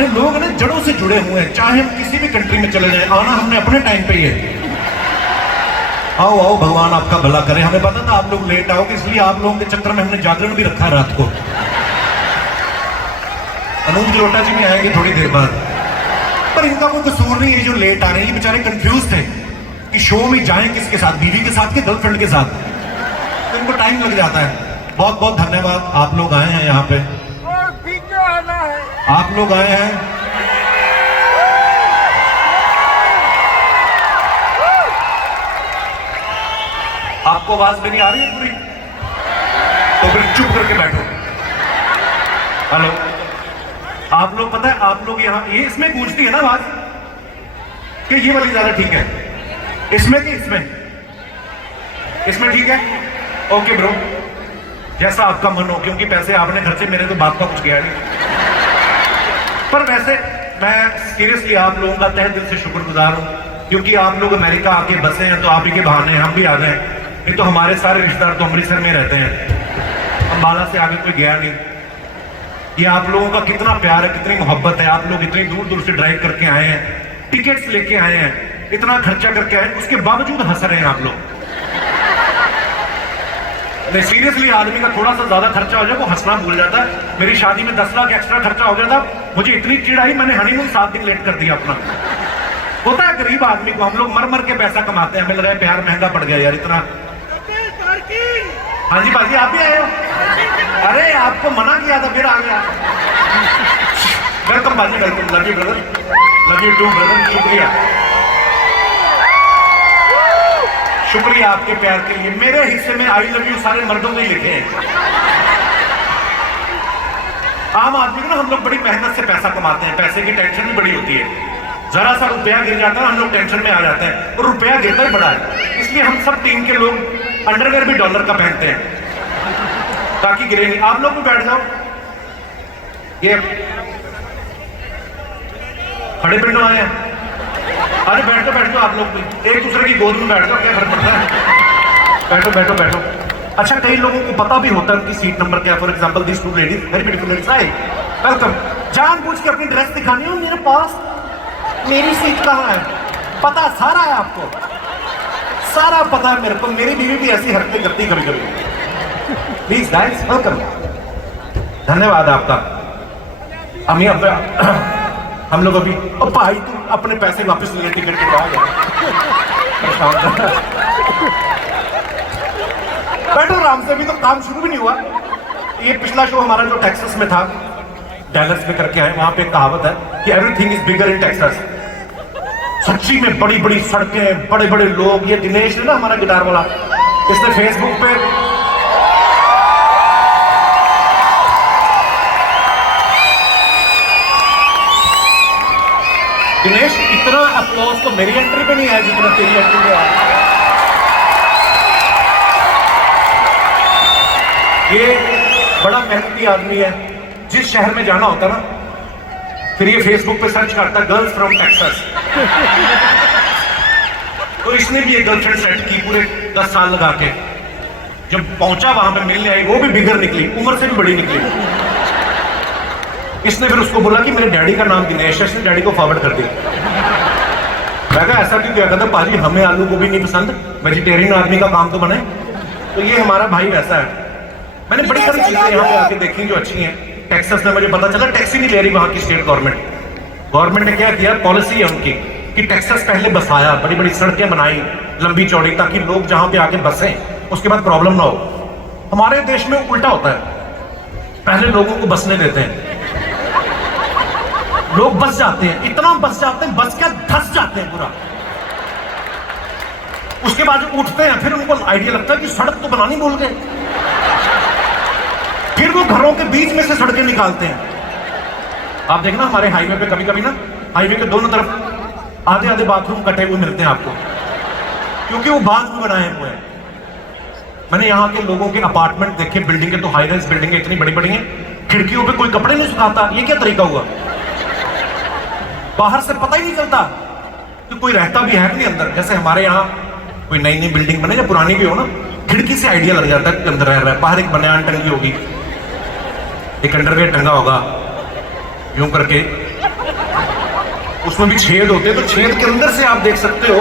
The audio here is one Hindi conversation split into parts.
हमारे लोग ना जड़ों से जुड़े हुए हैं, चाहे हम किसी भी कंट्री में चले जाएं, आना हमने अपने टाइम पे ही है। आओ आओ, भगवान आपका भला करे। हमें पता था आप लोग लेट आओगे, इसलिए आप लोगों के चक्कर में हमने जागरण भी रखा रात को। अनूप जलोटा जी भी आएंगे थोड़ी देर बाद, पर इनका कोई कसूर नहीं है जो लेट आ रहे हैं। ये बेचारे कंफ्यूज थे कि शो में जाएं किसके साथ, बीवी के साथ कि गर्लफ्रेंड के साथ, तो इनको टाइम लग जाता है। बहुत बहुत धन्यवाद, आप लोग आए हैं यहाँ पे, आप लोग आए हैं। आपको आवाज मेरी आ रही है पूरी? तो फिर चुप करके बैठो। हेलो, आप लोग पता है, आप लोग यहाँ ये इसमें गूंजती है ना आवाज कि ये वाली ज्यादा ठीक है, इसमें कि इसमें? इसमें ठीक है। ओके ब्रो, जैसा आपका मन हो, क्योंकि पैसे आपने खर्चे, मेरे तो बाप का कुछ गया नहीं। पर वैसे मैं सीरियसली आप लोगों का तहे दिल से शुक्रगुजार हूं, क्योंकि आप लोग अमेरिका आके बसे हैं तो आप ही के बहाने हम भी आ गए। नहीं तो हमारे सारे रिश्तेदार तो अमृतसर में रहते हैं, अंबाला से आगे कोई गया नहीं। ये आप लोगों का कितना प्यार है, कितनी मोहब्बत है। आप लोग इतनी दूर दूर से ड्राइव करके आए हैं, टिकट्स लेके आए हैं, इतना खर्चा करके आए, उसके बावजूद हंस रहे हैं आप लोग। नहीं सीरियसली, आदमी का थोड़ा सा ज्यादा खर्चा हो जाए वो हंसना भूल जाता है। मेरी शादी में 10 लाख एक्स्ट्रा खर्चा हो गया था, मुझे इतनी चिढ़ आई, मैंने हनीमून 7 दिन लेट कर दिया अपना। होता है गरीब आदमी को, हम लोग मर मर के पैसा कमाते हैं, मिल रहा है प्यार महंगा पड़ गया यार इतना। हाँ जी बाजी, आप भी आए हो? अरे आपको मना किया था, फिर आ गया। वेलकम बाजी, welcome. Love you brother, love you too brother. शुक्रिया, शुक्रिया आपके प्यार के लिए। मेरे हिस्से में आई लव यू सारे मर्दों ने लिखे हैं। आम आदमी को ना, हम लोग बड़ी मेहनत से पैसा कमाते हैं, पैसे की टेंशन भी बड़ी होती है। जरा सा रुपया गिर जाता है हम लोग टेंशन में आ जाते हैं, और रुपया गिरता ही बड़ा है। इसलिए हम सब टीम के लोग अंडरवेयर भी डॉलर का पहनते हैं ताकि गिरे नहीं। आप लोग भी बैठ जाओ, ये बड़े पिंडों आए हैं। अरे बैठो बैठो, आप लोग भी एक दूसरे की गोद में बैठ जाओ, क्या फर्क पड़ता है? बैठो बैठो बैठो। अच्छा, कई लोगों को पता भी होता है उनकी सीट नंबर क्या। For example this two ladies, very beautiful ladies, hi welcome. जानबूझ के अपनी ड्रेस दिखानी हो, मेरे पास मेरी सीट कहाँ है, पता सारा है आपको, सारा पता है मेरे को। मेरी बीवी भी ऐसी हरकतें करती कभी कभी। प्लीज गाइस, वेलकम, धन्यवाद आपका। हम लोग अभी, ओ भाई तू अपने पैसे वापस ले, टिकट के बाद बैठो आराम से, अभी तो काम शुरू भी नहीं हुआ। ये पिछला शो हमारा जो टेक्सास में था, डैलस में करके आए, वहां पे एक कहावत है कि everything is bigger in Texas. सच्ची में बड़ी बड़ी सड़कें, बड़े बड़े लोग। ये दिनेश है ना हमारा गिटार वाला, इसने फेसबुक पे दिनेश, इतना अप्लॉज तो मेरी एंट्री पे नहीं है जितना तेरी एंट्री पे आया। ये बड़ा मेहनती आदमी है। जिस शहर में जाना होता ना, फिर ये फेसबुक पे सर्च करता गर्ल्स फ्रॉम टेक्सास। तो इसने भी एक गर्लफ्रेंड सेट की पूरे 10 साल लगा के। जब पहुंचा वहां पे मिलने आई, वो भी बिगर निकली, उम्र से भी बड़ी निकली। इसने फिर उसको बोला कि मेरे डैडी का नाम दिनेश है, इसने डैडी को फॉरवर्ड कर दिया। मैं कहा ऐसा क्यों किया? कहता पाजी हमें आलू गोभी नहीं पसंद, वेजिटेरियन आदमी का काम तो बने। तो ये हमारा भाई वैसा है। मैंने बड़ी सारी चीजें यहाँ पे आके देखी जो अच्छी हैं। टेक्सास में मुझे पता चला टैक्सी नहीं ले रही वहां की स्टेट गवर्नमेंट ने क्या किया, पॉलिसी है उनकी कि टैक्सास पहले बसाया, बड़ी बड़ी सड़कें बनाई लंबी चौड़ी, ताकि लोग जहां पे आके बसे उसके बाद प्रॉब्लम ना हो। हमारे देश में उल्टा होता है, पहले लोगों को बसने देते हैं, लोग बस जाते हैं, इतना बस जाते हैं, बस क्या धस जाते हैं पूरा। उसके बाद जो उठते हैं फिर उनको आइडिया लगता है कि सड़क तो बनानी भूल गए, फिर वो घरों के बीच में से सड़कें निकालते हैं। आप देखना हमारे हाईवे पे कभी कभी ना, हाईवे के दोनों तरफ आधे आधे बाथरूम कटे हुए मिलते हैं आपको, क्योंकि वो बांध में बनाए हुए हैं। मैंने यहाँ के लोगों के अपार्टमेंट देखे, बिल्डिंगें तो हाई राइज बिल्डिंगें इतनी बड़ी बड़ी हैं, खिड़कियों पे कोई कपड़े नहीं सुखाता। ये क्या तरीका हुआ? बाहर से पता ही नहीं चलता कि कोई रहता भी है कि नहीं अंदर। जैसे हमारे यहाँ कोई नई नई बिल्डिंग बने या पुरानी भी हो ना, खिड़की से आइडिया लग जाता है कि अंदर रह रहा है। बाहर एक बनियान टंगी होगी, एक अंडरवेयर टंगा होगा, यूं करके उसमें भी छेद होते हैं, तो छेद के अंदर से आप देख सकते हो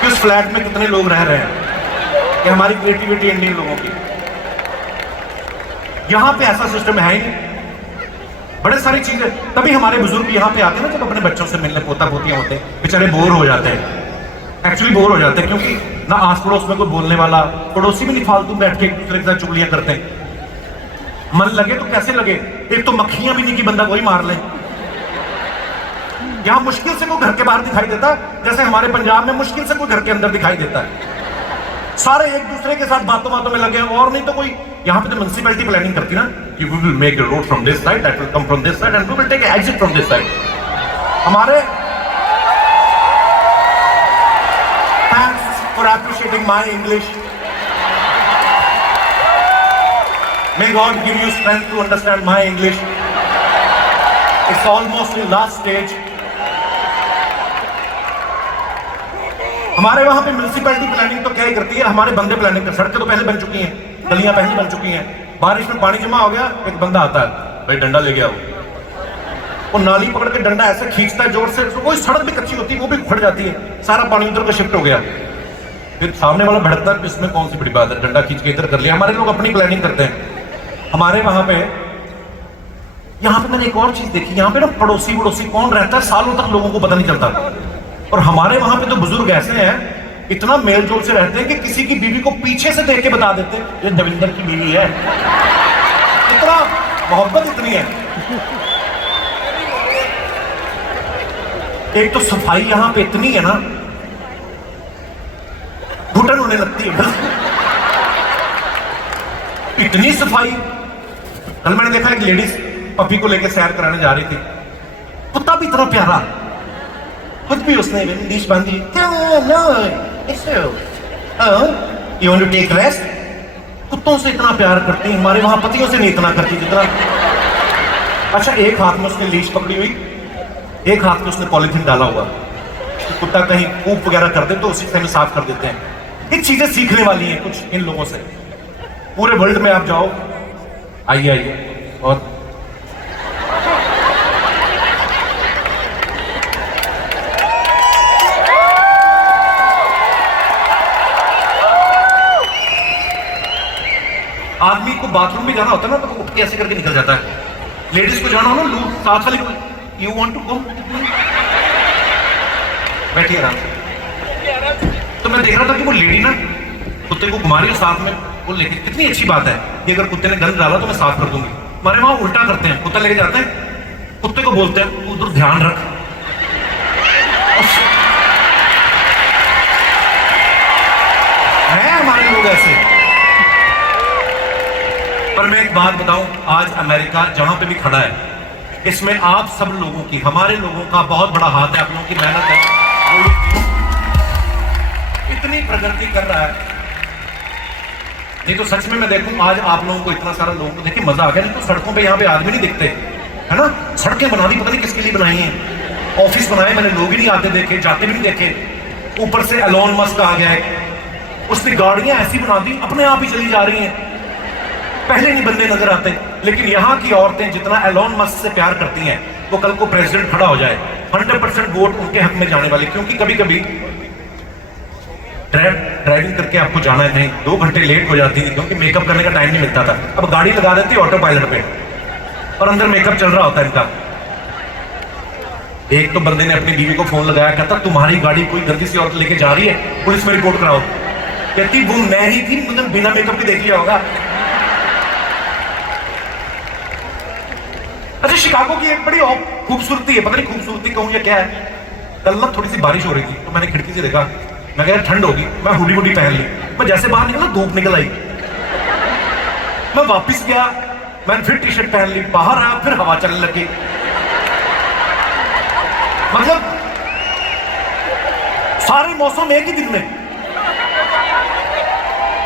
कि उस फ्लैट में कितने लोग रह रहे हैं। ये हमारी क्रिएटिविटी इंडियन लोगों की। यहां पे ऐसा सिस्टम है ही नहीं। बड़े सारी चीजें, तभी हमारे बुजुर्ग यहां पे आते हैं ना, जब अपने बच्चों से मिलने, पोता पोतियां होते हैं, बेचारे बोर हो जाते हैं, एक्चुअली बोर हो जाते हैं, क्योंकि ना आस पड़ोस में कोई बोलने वाला, पड़ोसी भी नहीं फालतू बैठ के एक दूसरे के साथ चुगलियां करते हैं। मन लगे तो कैसे लगे, एक तो मक्खियां भी नहीं कि बंदा वही मार ले। यहां मुश्किल से कोई घर के बाहर दिखाई देता, जैसे हमारे पंजाब में मुश्किल से कोई घर के अंदर दिखाई देता है। सारे एक दूसरे के साथ बातों बातों में लगे हैं। और नहीं तो कोई, यहां पे तो म्युनिसिपैलिटी प्लानिंग करती ना कि we will make a road from this side, that will come from this side and we will take an exit from this side. हमारे thanks for appreciating my English. May God give you strength to understand my English. It's almost the last stage. हमारे वहां पे म्युनिसिपैलिटी प्लानिंग तो क्या ही करती है, हमारे बंदे प्लानिंग कर। सड़कें तो पहले बन चुकी हैं, गलियां पहले बन चुकी हैं, बारिश में पानी जमा हो गया, एक बंदा आता है, भाई डंडा ले गया वो नाली पकड़ के डंडा ऐसे खींचता है जोर से, कोई सड़क भी कच्ची होती है वो भी उखड़ जाती है, सारा पानी उधर का शिफ्ट हो गया। फिर सामने वाला भड़कता है, इसमें कौन सी बड़ी बात है, डंडा खींच के इधर कर लिया। हमारे लोग अपनी प्लानिंग करते हैं। हमारे वहां पे, यहां पे मैंने एक और चीज देखी, यहां पे ना पड़ोसी वड़ोसी कौन रहता है सालों तक लोगों को पता नहीं चलता। और हमारे वहां पे तो बुजुर्ग ऐसे हैं, इतना मेल जोल से रहते हैं कि किसी की बीवी को पीछे से देख के बता देते हैं ये दविंदर की बीवी है। इतना मोहब्बत इतनी है। एक तो सफाई यहां पे इतनी है ना, घुटन होने लगती है इतनी सफाई। कल मैंने देखा एक लेडीज पपी को लेकर सैर कराने जा रही थी, कुत्ता भी इतना प्यारा, कुछ भी उसने लीश बांधी, you want to take rest. कुत्तों से इतना प्यार करती, हमारे वहां पतियों से नहीं इतना करती जितना। अच्छा, एक हाथ में उसने लीश पकड़ी हुई, एक हाथ में उसने पॉलिथीन डाला हुआ, कुत्ता कहीं ऊप वगैरह कर दे तो उसी से साफ कर देते हैं। ये चीजें सीखने वाली हैं कुछ इन लोगों से। पूरे वर्ल्ड में आप जाओ, आइए आइए। और आदमी को बाथरूम भी जाना होता है ना, तो वो उठ के ऐसे करके निकल जाता है। लेडीज को जाना हो ना, लू साथ वाली, यू वांट टू गो, बैठिए आराम से। तो मैं देख रहा था कि वो लेडी ना कुत्ते को घुमा रही है साथ में, वो लेके, कितनी अच्छी बात है कि अगर कुत्ते ने गंद डाला तो मैं साफ कर दूंगी। हमारे वहां उल्टा करते हैं, कुत्ता लेके जाते हैं, कुत्ते को बोलते हैं उधर ध्यान रख। है हमारे लोग ऐसे। पर मैं एक बात बताऊं, आज अमेरिका जहां पे भी खड़ा है, इसमें आप सब लोगों की, हमारे लोगों का बहुत बड़ा हाथ है, आप लोगों की मेहनत है, वो इतनी प्रगति कर रहा है। नहीं तो सच में मैं देखूं, आज आप लोगों को, इतना सारा लोगों को देखिए मजा आ गया। नहीं तो सड़कों पे यहाँ पे आदमी नहीं दिखते, है ना। सड़कें बना दी, पता नहीं किसके लिए बनाई हैं, ऑफिस बनाए, मैंने लोग ही नहीं आते देखे, जाते भी नहीं देखे। ऊपर से एलोन मस्क आ गया है, उसने गाड़ियां ऐसी बना दी, अपने आप ही चली जा रही हैं, पहले नहीं बंदे नजर आते। लेकिन यहाँ की औरतें जितना एलोन मस्क से प्यार करती हैं, वो कल को प्रेसिडेंट खड़ा हो जाए, 100% वोट उनके हक में जाने वाले। क्योंकि कभी कभी ड्राइविंग करके आपको जाना है कहीं, 2 घंटे लेट हो जाती थी क्योंकि मेकअप करने का टाइम नहीं मिलता था। अब गाड़ी लगा देती ऑटो पायलट पे और अंदर मेकअप चल रहा होता है इनका। एक तो बंदे ने अपनी बीवी को फोन लगाया, कहता तुम्हारी गाड़ी कोई गंदी सी औरत लेके जा रही है, पुलिस में रिपोर्ट कराओ। कहती वो मैं ही थी, मुझे बिना मेकअप के देख लिया होगा। अच्छा, शिकागो की एक बड़ी खूबसूरती है, पता नहीं खूबसूरती कहूं या क्या है। कल ना थोड़ी सी बारिश हो रही थी, तो मैंने खिड़की से देखा, मैं कह ठंड होगी, मैं हुडी हुडी पहन ली। मैं जैसे बाहर निकला, धूप निकल आई, मैं वापस गया, मैंने फिर टी शर्ट पहन ली, बाहर आया, फिर हवा चलने लगी। मतलब सारे मौसम एक ही दिन में।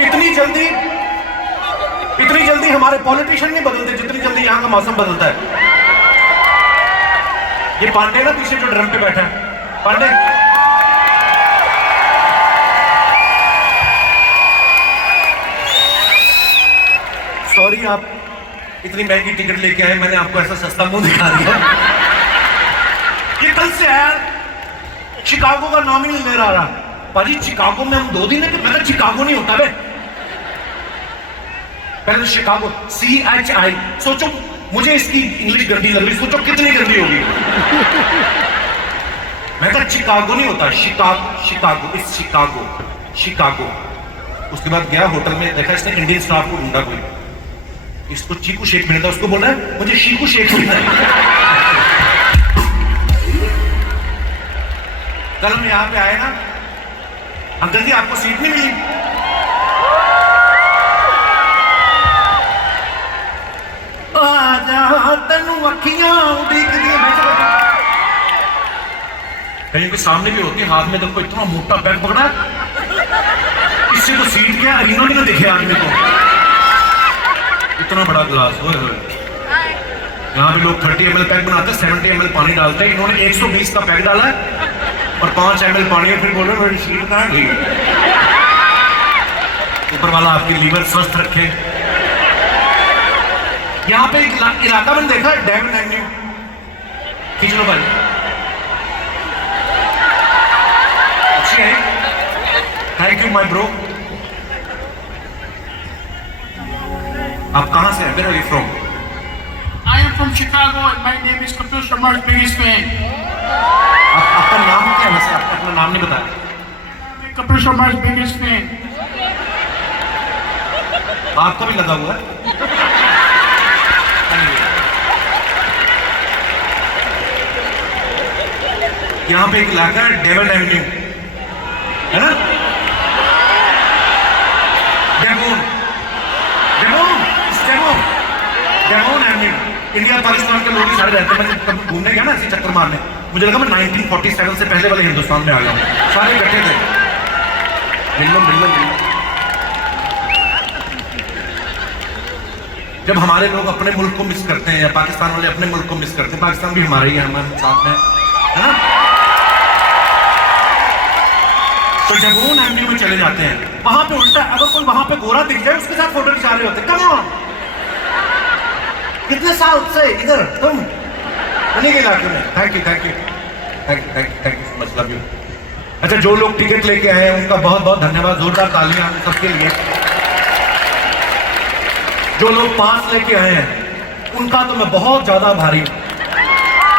इतनी जल्दी हमारे पॉलिटिशियन नहीं बदलते जितनी जल्दी यहां का मौसम बदलता है। ये पांडे ना पीछे जो ड्रम पे बैठा है, पांडे, सॉरी आप इतनी महंगी टिकट लेके आए, मैंने आपको ऐसा सस्ता मुंह दिखा दिया। ये कल से है, शिकागो का नाम ही नहीं ले रहा। पाजी शिकागो में हम 2 दिन है, मैं शिकागो नहीं होता बे। पहले तो शिकागो CHI, सोचो मुझे इसकी इंग्लिश गंदी लग रही, सोचो कितनी गंदी होगी। मैं तो शिकागो नहीं होता, शिकागो इस शिकागो। उसके बाद गया होटल में, देखा इसने इंडियन स्टाफ को ढूंढा कोई, इसको चीकू शेक मिलता, उसको बोल रहा है मुझे शीकू शेक मिलता है। कल हम यहां पे आए ना, अंकल जी आपको सीट नहीं मिली। आजा तेनू अखियां उड़ीक दी, कहीं के सामने भी होती, हाथ में देखो इतना मोटा बैग पकड़ा, इससे तो सीट क्या अरीना भी ना दिखे आदमी को। इतना बड़ा गिलास, यहाँ पे लोग 30 ml पैक बनाते हैं, 70 ml पानी डालते हैं, इन्होंने 120 का पैक डाला है और 5 ml पानी है, फिर बोल रहे मेरी सीट कहाँ गई। ऊपर वाला आपकी लीवर स्वस्थ रखे। यहाँ पे एक इलाका मैंने देखा, डायमंड एवेन्यू, खींच लो भाई, अच्छी है, थैंक यू माय ब्रो। आप कहां से हैं? Where are you from? I am from Chicago and my name is Kapil Sharma's biggest fan. आपका नाम क्या है? वैसे आपका अपना नाम नहीं बताया। Kapil Sharma's biggest fan. आपका भी लगा हुआ है। यहाँ पे एक इलाका है डेवन एवेन्यू, है ना? Devon Avenue. इंडिया पाकिस्तान के लोग ही सारे रहते हैं। मैं कभी घूमने गया ना ऐसे चक्कर मारने, मुझे लगा मैं 1947 से पहले वाले हिंदुस्तान में आ गया हूँ। सारे इकट्ठे थे, मिलो। जब हमारे लोग अपने मुल्क को मिस करते हैं या पाकिस्तान वाले अपने मुल्क को मिस करते हैं, पाकिस्तान भी हमारे ही है, हमारे साथ में, है ना? तो डेवोन एवेन्यू में चले जाते हैं, वहां पे उल्टा, अगर कोई वहां पे गोरा दिख जाए उसके साथ फोटो खिंचा रहे होते। कम ऑन, कितने साल से इधर तुम उन्हीं के इलाके में। Thank you so much, love you. अच्छा, जो लोग टिकट लेके आए हैं उनका बहुत बहुत धन्यवाद, जोरदार तालियां सबके लिए। जो लोग पास लेके आए हैं उनका तो मैं बहुत ज्यादा आभारी हूं,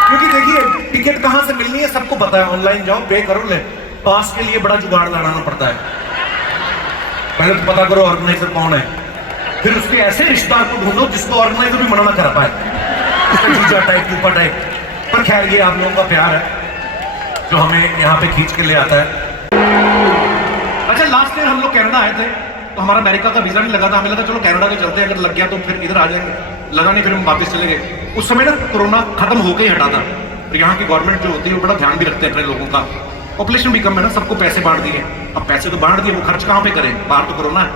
क्योंकि देखिए टिकट कहां से मिलनी है सबको पता है, ऑनलाइन जाओ पे करो, ले। पास के लिए बड़ा जुगाड़ लगाना पड़ता है, पहले तो पता करो ऑर्गेनाइजर कौन है, फिर उसके ऐसे रिश्तेदार को ढूंढो जिसको ऑर्गेनाइजर भी मना ना कर पाए, उसका जीजा टाइप ऊपर टाइप। पर खैर ये आप लोगों का प्यार है जो हमें यहाँ पे खींच के ले आता है। अच्छा, लास्ट ईयर हम लोग कनाडा आए थे, तो हमारा अमेरिका का वीजा नहीं लगा था, हमें लगा चलो कनाडा के चलते हैं, अगर लग गया तो फिर इधर आ जाएंगे, लगा नहीं, फिर हम वापस चले गए। उस समय ना कोरोना खत्म होकर ही हटा था, और यहाँ की गवर्नमेंट जो होती है वो बड़ा ध्यान भी रखते हैं अपने लोगों का। पॉपुलेशन भी कम है ना, सबको पैसे बांट दिए। अब पैसे तो बांट दिए, वो खर्च कहाँ पे करें, बाहर तो कोरोना है।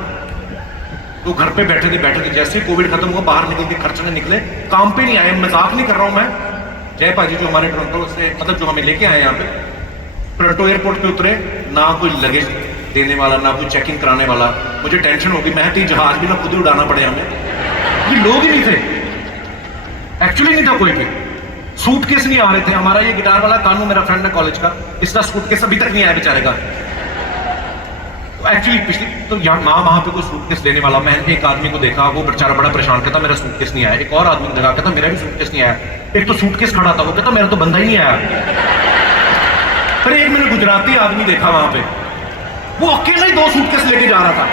तो घर पे बैठे थे, जैसे ही कोविड खत्म हुआ बाहर निकल के खर्चने निकले, काम पे नहीं आए। मजाक नहीं कर रहा हूं मैं। जय पाजी जो हमारे टोरंटो से, मतलब जो हमें लेके आए यहाँ पे, टोरंटो एयरपोर्ट पे उतरे, ना कोई लगेज देने वाला, ना कोई चेक इन कराने वाला। मुझे टेंशन होगी, मैं कहीं जहाज भी ना खुद ही उड़ाना पड़े हमें, क्योंकि लोग ही नहीं थे, एक्चुअली नहीं था कोई भी। सूटकेस नहीं आ रहे थे। हमारा ये गिटार वाला कानू मेरा फ्रेंड है कॉलेज का, इसका सूटकेस अभी तक नहीं आया बेचारे का। एक्चुअली पिछली तो यहाँ वहां पे कोई सूटकेस लेने वाला, मैंने एक आदमी को देखा, वो बेचारा बड़ा परेशान, कहता मेरा सूटकेस नहीं आया। एक और आदमी को देखा, कहता मेरा भी सूटकेस नहीं आया। एक तो सूटकेस खड़ा था, वो कहता मेरा तो बंदा ही नहीं आया। फिर एक मैंने गुजराती आदमी देखा वहां पे, वो अकेला ही 2 सूटकेस लेके जा रहा था।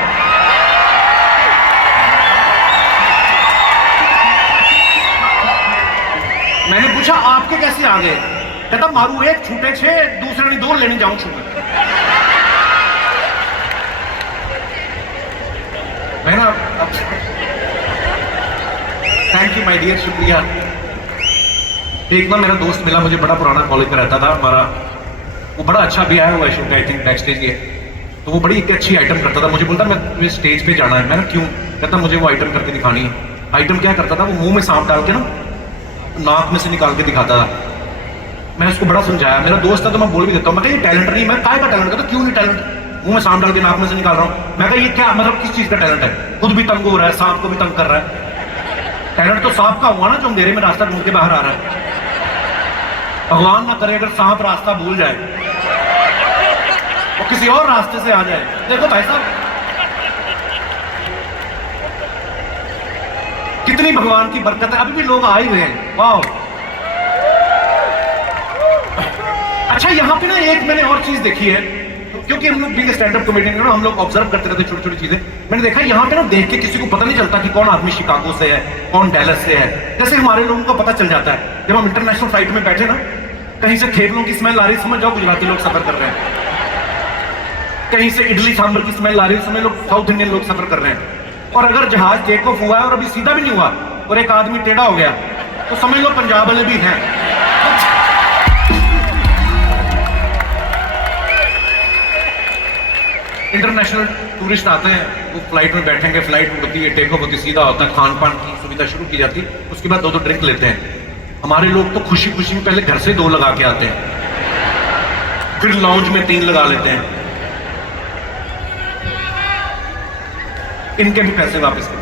मैंने पूछा आपके कैसे आ गए? कहता मारू एक छूटे 6, दूसरे ने 2 लेने जाऊं छूटे। मैं ना थैंक यू माय डियर, शुक्रिया। एक ना मेरा दोस्त मिला मुझे, बड़ा पुराना कॉलेज में रहता था हमारा, वो बड़ा अच्छा भी आया हुआ है, आई थिंक बैक स्टेज ये। तो वो बड़ी एक अच्छी आइटम करता था, मुझे बोलता मैं स्टेज पे जाना है। मैंने क्यों? कहता मुझे वो आइटम करके दिखानी है। आइटम क्या करता था, वो मुंह में सांप डाल के ना नाक में से निकाल के दिखाता था। मैंने उसको बड़ा समझाया, मेरा दोस्त था तो मैं बोल भी देता हूँ, मैं ये टैलेंट नहीं, मैं काय का टैलेंट? कहता क्यों नहीं टैलेंट, मुंह में सांप डाल के नाक में से निकाल रहा हूँ। मैं कहा ये क्या मतलब, किस चीज का टैलेंट है? खुद भी तंग हो रहा है, सांप को भी तंग कर रहा है। टैलेंट तो सांप का हुआ ना, जो अंधेरे में रास्ता ढूंढ के बाहर आ रहा है। भगवान ना करे अगर सांप रास्ता भूल जाए, वो किसी और रास्ते से आ जाए। देखो भाई साहब, कितनी भगवान की बरकत है, अभी भी लोग आ ही रहे हैं। वाह। अच्छा, यहाँ पे ना एक मैंने और चीज देखी है, क्योंकि हम लोग भी स्टैंड अप कॉमेडियन हम लोग ऑब्जर्व करते रहते छोटी छोटी चीजें। मैंने देखा यहाँ पे ना देख के किसी को पता नहीं चलता कि कौन आदमी शिकागो से है, कौन डैलस से है। जैसे हमारे लोगों को पता चल जाता है जब हम इंटरनेशनल फ्लाइट में बैठे ना, कहीं से थेपलों की स्मेल आ रही, समझ जाओ गुजराती लोग सफर कर रहे हैं। कहीं से इडली सांभर की स्मेल आ रही, समझ लो साउथ इंडियन लोग सफर कर रहे हैं। और अगर जहाज टेक ऑफ हुआ है और अभी सीधा भी नहीं हुआ और एक आदमी टेढ़ा हो गया, तो समझ लो पंजाब वाले भी हैं। इंटरनेशनल टूरिस्ट आते हैं, वो फ्लाइट में बैठेंगे, फ्लाइट उड़ती है, टेक ऑफ होती, सीधा होता है, खान पान की सुविधा शुरू की जाती है, उसके बाद 2-2 ड्रिंक लेते हैं। हमारे लोग तो खुशी खुशी में पहले घर से 2 लगा के आते हैं, फिर लॉन्ज में 3 लगा लेते हैं। इनके भी पैसे वापस कर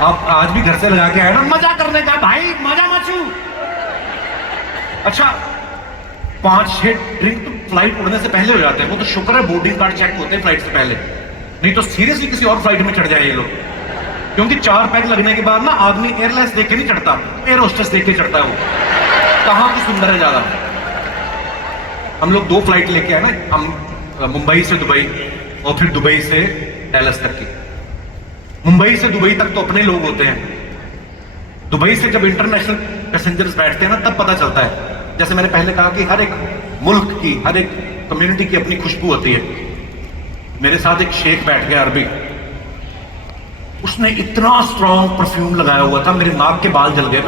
आप आज भी घर से लगा के आए ना, मजा करने का भाई, मजा मचू। अच्छा, 5-6 ड्रिंक तो फ्लाइट उड़ने से पहले हो जाते हैं। वो तो शुक्र है बोर्डिंग कार्ड चेक होते हैं फ्लाइट से पहले, नहीं तो सीरियसली किसी और फ्लाइट में चढ़ जाए ये लोग। क्योंकि 4 पैक लगने के बाद ना आदमी एयरलाइंस देख के नहीं चढ़ता, एयर होस्टेस देख के चढ़ता है। वो कहाँ की सुंदर है ज्यादा। हम लोग 2 फ्लाइट लेके आए ना, हम मुंबई से दुबई और फिर दुबई से डैलस तक की। मुंबई से दुबई तक तो अपने लोग होते हैं, दुबई से जब इंटरनेशनल पैसेंजर्स बैठते हैं ना, तब पता चलता है। जैसे मैंने पहले कहा कि हर एक मुल्क की, हर एक कम्युनिटी की अपनी खुशबू होती है। मेरे साथ एक शेख बैठ गया अरबी, उसने इतना स्ट्रॉन्ग परफ्यूम लगाया हुआ था, मेरे नाक के बाल जल गए।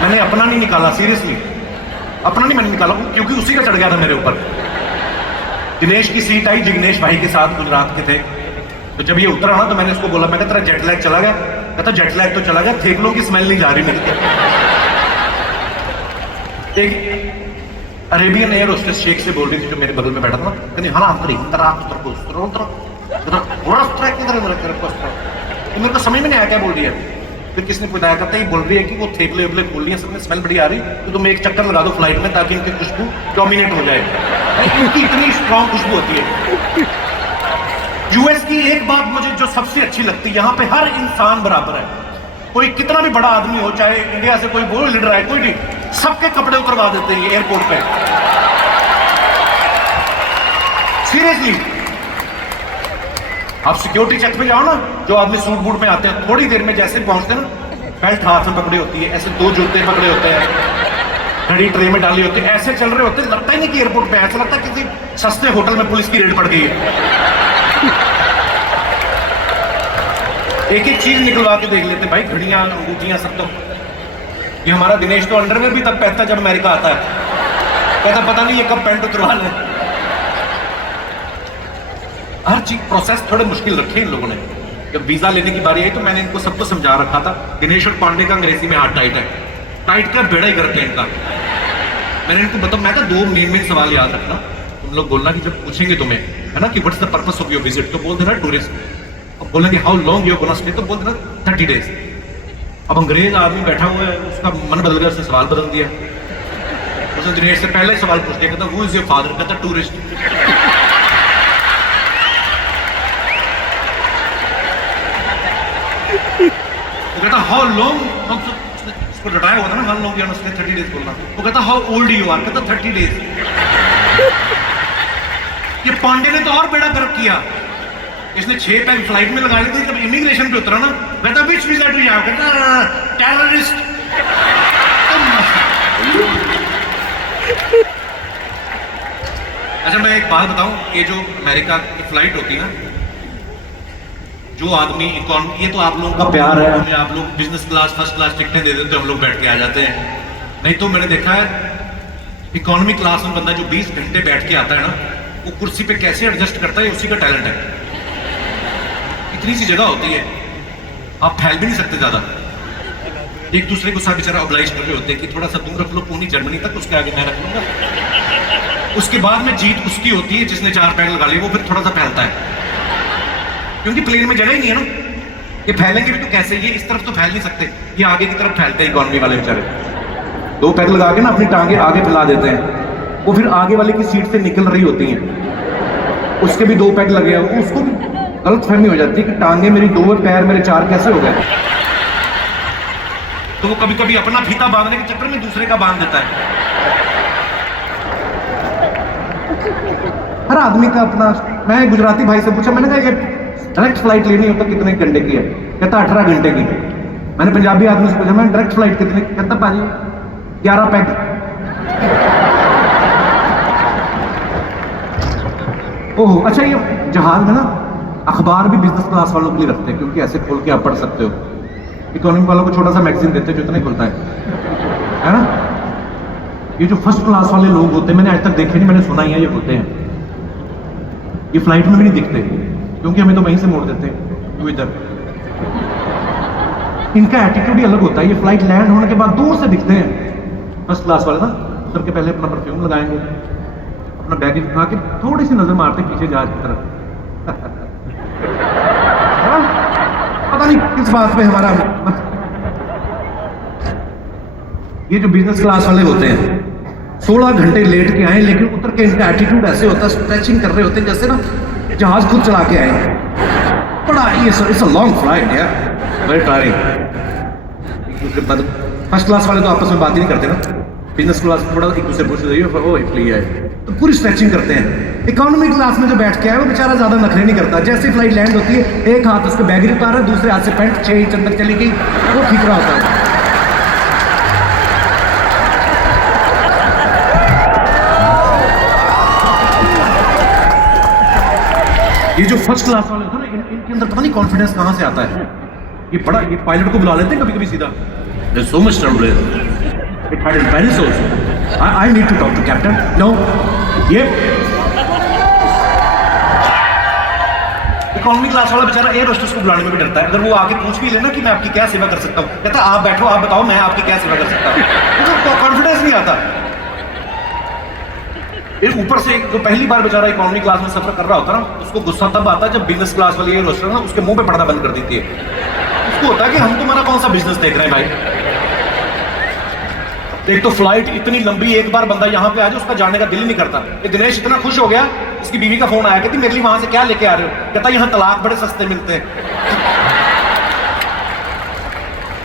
मैंने अपना नहीं निकाला, सीरियसली अपना नहीं मैंने निकाला, क्योंकि उसी का चढ़ गया था मेरे ऊपर। दिनेश की सीट आई, जिग्नेश भाई के साथ, गुजरात के थे। तो जब ये उतरा ना, तो मैंने उसको बोला, मैं तेरा जेट लैग चला गया? कहता जेट लैग तो चला गया, थेपलों की स्मेल नहीं जा रही मेरी। एक अरेबियन एयर होस्टेस शेख से बोल रही थी, जो मेरे बगल में बैठा था ना, कहती हाँ हम मेरे को समझ में नहीं आया क्या बोल रही है। फिर किसने बताया, कहता ये बोल रही है कि वो थेपले वेपले खोल रही है, सबने स्मेल बड़ी आ रही, तो तुम एक चक्कर लगा दो फ्लाइट में, ताकि इनकी खुशबू डोमिनेट हो जाए। इनकी इतनी स्ट्रॉन्ग खुशबू होती है। यूएस की एक बात मुझे जो सबसे अच्छी लगती है, यहाँ पे हर इंसान बराबर है। कोई कितना भी बड़ा आदमी हो, चाहे इंडिया से कोई वो लीडर है, कोई नहीं, सबके कपड़े उतरवा देते हैं एयरपोर्ट पे, सीरियसली। आप सिक्योरिटी चेक पे जाओ ना, जो आदमी सूट बूट में आते हैं, थोड़ी देर में जैसे पहुंचते हैं ना, बेल्ट हाथ में पकड़ी होती है, ऐसे 2 जूते पकड़े होते हैं, घड़ी ट्रे में डाली होती है, ऐसे चल रहे होते हैं। लगता ही नहीं कि एयरपोर्ट पे, ऐसा लगता है किसी सस्ते होटल में पुलिस की रेड पड़ गई है। एक एक चीज निकलवा के देख लेते भाई, घड़ियां, अंगूठियां, सब। तो ये हमारा दिनेश तो अंडरवेयर भी तब पहनता जब अमेरिका आता है, कहता पता नहीं ये कब पैंट उतरवा ले। हर चीज प्रोसेस थोड़े मुश्किल रखे इन लोगों ने। जब वीजा लेने की बारी आई तो मैंने इनको सबको समझा रखा था, दिनेश और पांडे का अंग्रेजी में हाथ टाइट है, टाइट का बेड़ा ही करके इनका। मैंने इनको बताया, मैं 2 मेन सवाल याद रखना, तुम लोग बोलना कि जब पूछेंगे तुम्हें, है ना, कि what's the purpose of your visit, तो बोल देना टूरिस्ट। अब बोलेंगे how long you gonna stay, तो बोल देना 30 डेज। अब अंग्रेज आदमी बैठा हुआ है, उसका मन बदल गया, उसने सवाल बदल दिया। उसने दिनेश से पहले ही सवाल पूछ दिया, कहता हु इज योर फादर, कहता टूरिस्ट। वो कहता हाउ लॉन्ग, उसको रटाया हुआ था ना, how long you gonna stay, 30 days बोलना। वो कहता हाउ ओल्ड यू आर, कहता 30 डेज। ये पांडे ने तो और बेड़ा गर्क किया, इसने 6 पैक फ्लाइट में लगा ली थी। जब इमिग्रेशन पे उतरा ना, कहता विच वीजा डू यू हैव, कहता टेररिस्ट। अच्छा, मैं एक बात बताऊं, ये जो अमेरिका की फ्लाइट होती है ना, जो आदमी इकोनॉमी, ये तो आप लोगों का प्यार है, हमें आप लोग बिजनेस क्लास, फर्स्ट क्लास टिकटें दे देते, हम लोग बैठ के आ जाते हैं। नहीं तो मैंने देखा है इकोनॉमी क्लास में बंदा जो 20 घंटे बैठ के आता है ना, वो कुर्सी पे कैसे एडजस्ट करता है, उसी का टैलेंट है। इतनी सी जगह होती है, आप फैल भी नहीं सकते ज्यादा। एक दूसरे को साथ बेचारा ऑब्लाइज कर रहे होते हैं कि थोड़ा सा दूर रख लो, पूरी जर्मनी तक, उसके आगे मैं रख लूंगा। उसके बाद में जीत उसकी होती है जिसने 4 पैक लगा लिए, वो फिर थोड़ा सा फैलता है, क्योंकि प्लेन में जगह ही नहीं है ना। ये फैलेंगे भी तो कैसे, ये इस तरफ तो फैल नहीं सकते, ये आगे की तरफ फैलते हैं इकोनॉमी वाले बेचारे। 2 पैग लगा के ना अपनी टांगे आगे फैला देते हैं, वो फिर आगे वाले की सीट से निकल रही होती हैं, उसके भी 2 पैग लगे हैं, उसको भी गलत फहमी हो जाती है कि टांगे मेरी 2 और पैर मेरे 4 कैसे हो गए। तो वो कभी कभी अपना फीता बांधने के चक्कर में दूसरे का बांध देता है। हर आदमी का अपना। मैं गुजराती भाई से पूछा, मैंने कहा ये डायरेक्ट फ्लाइट लेनी हो तो कितने घंटे की है? कहता 18 घंटे की। मैंने पंजाबी आदमी से पूछा, मैं डायरेक्ट फ्लाइट कितने? कहता पाजी 11 पैग। ओह अच्छा, ये जहाज में ना अखबार भी बिजनेस क्लास वालों के लिए रखते हैं, क्योंकि ऐसे खोल के आप पढ़ सकते हो। इकोनॉमी वालों को छोटा सा मैगजीन देते हैं जो इतना ही खुलता है ना। ये जो फर्स्ट क्लास वाले लोग होते हैं, मैंने आज तक देखे नहीं, मैंने सुना ही है ये होते हैं। ये फ्लाइट में भी नहीं दिखते, क्योंकि हमें तो वहीं से मोड़ देते हैं वो इधर। इनका एटीट्यूड ही अलग होता है। ये फ्लाइट लैंड होने के बाद दूर से दिखते हैं फर्स्ट क्लास वाले ना। उतर के पहले अपना परफ्यूम लगाएंगे, अपना बैगेज उठा के थोड़ी सी नजर मारते पीछे जहाज की तरफ। पता नहीं किस बात पे हमारा। ये जो बिजनेस क्लास वाले होते हैं 16 घंटे लेट के आए, लेकिन उतर के इनका एटीट्यूड ऐसे होता है, स्ट्रेचिंग कर रहे होते हैं जैसे ना जहाज खुद चला के आए। बड़ा ये इट्स अ लॉन्ग फ्लाइट यार, वेरी टायरिंग। फर्स्ट क्लास वाले तो आपस में बात ही नहीं करते ना। बिजनेस क्लास थोड़ा एक दूसरे पूछते है तो पूरी स्ट्रेचिंग करते हैं। इकोनॉमी क्लास में जो बैठ के आया वो बेचारा ज्यादा नखरे नहीं करता। जैसे फ्लाइट लैंड होती है, एक हाथ उसके बैगेज उतारा, दूसरे हाथ से पैंट 6 इंच अंदर चली गई, वो ठीक रहा होता है। ये जो फर्स्ट क्लास वाले होते हैं ना, इनके अंदर पता नहीं कॉन्फिडेंस कहां से आता है। ये बड़ा, ये पायलट को बुला लेते हैं कभी कभी सीधा। There's so much turbulence. It had in Paris also. I need to talk to captain. No. ये इकोनॉमी क्लास वाला बेचारा एयर होस्टेस को बुलाने में भी डरता है। अगर वो आके पूछ भी लेना कि मैं आपकी क्या सेवा कर सकता हूँ, कहता आप बैठो, आप बताओ मैं आपकी क्या सेवा कर सकता हूँ। तो कॉन्फिडेंस नहीं आता। ऊपर से जो पहली बार बेचारा इकोनॉमी क्लास में सफर कर रहा होता ना, उसको गुस्सा तब आता है जब बिजनेस क्लास वाली एयर होस्टेस ना उसके मुंह पे पर्दा बंद कर देती है। उसको होता है कि हम तुम्हारा कौन सा बिजनेस देख रहे हैं भाई। एक तो फ्लाइट इतनी लंबी, एक बार बंदा यहाँ पे आ जाए उसका जाने का दिल ही नहीं करता। ये दिनेश इतना खुश हो गया, इसकी बीवी का फोन आया, कहती मेरे लिए वहां से क्या लेके आ रहे हो? कहता यहाँ तलाक बड़े सस्ते मिलते हैं।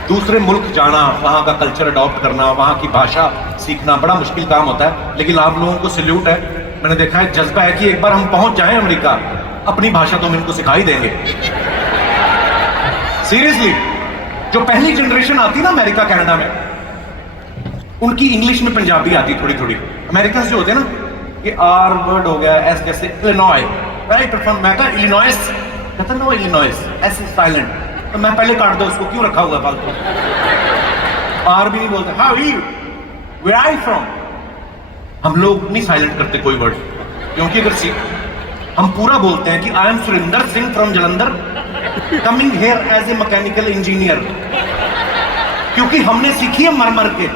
दूसरे मुल्क जाना, वहां का कल्चर अडॉप्ट करना, वहां की भाषा सीखना बड़ा मुश्किल काम होता है, लेकिन आप लोगों को सैल्यूट है। मैंने देखा है जज्बा है कि एक बार हम पहुंच जाएं अमेरिका, अपनी भाषा तो हम इनको सिखा ही देंगे। सीरियसली, जो पहली जनरेशन आती है ना अमेरिका कनाडा में, उनकी इंग्लिश में पंजाबी आती थोड़ी थोड़ी। अमेरिका से जो होते हैं ना, कि आर वर्ड हो गया, एस जैसे इलिनॉय, राइट फ्रॉम, मैं कहा इलिनॉयस, कहता no Illinois, S is silent, तो मैं पहले काट दो उसको, क्यों रखा हुआ फालतू। आर भी नहीं बोलते। How are you, where are you from. हम लोग नहीं साइलेंट करते कोई वर्ड, क्योंकि अगर हम पूरा बोलते हैं कि I am Surendra Singh from Jalandhar coming here as a mechanical engineer, क्योंकि हमने सीखी है मर मर के,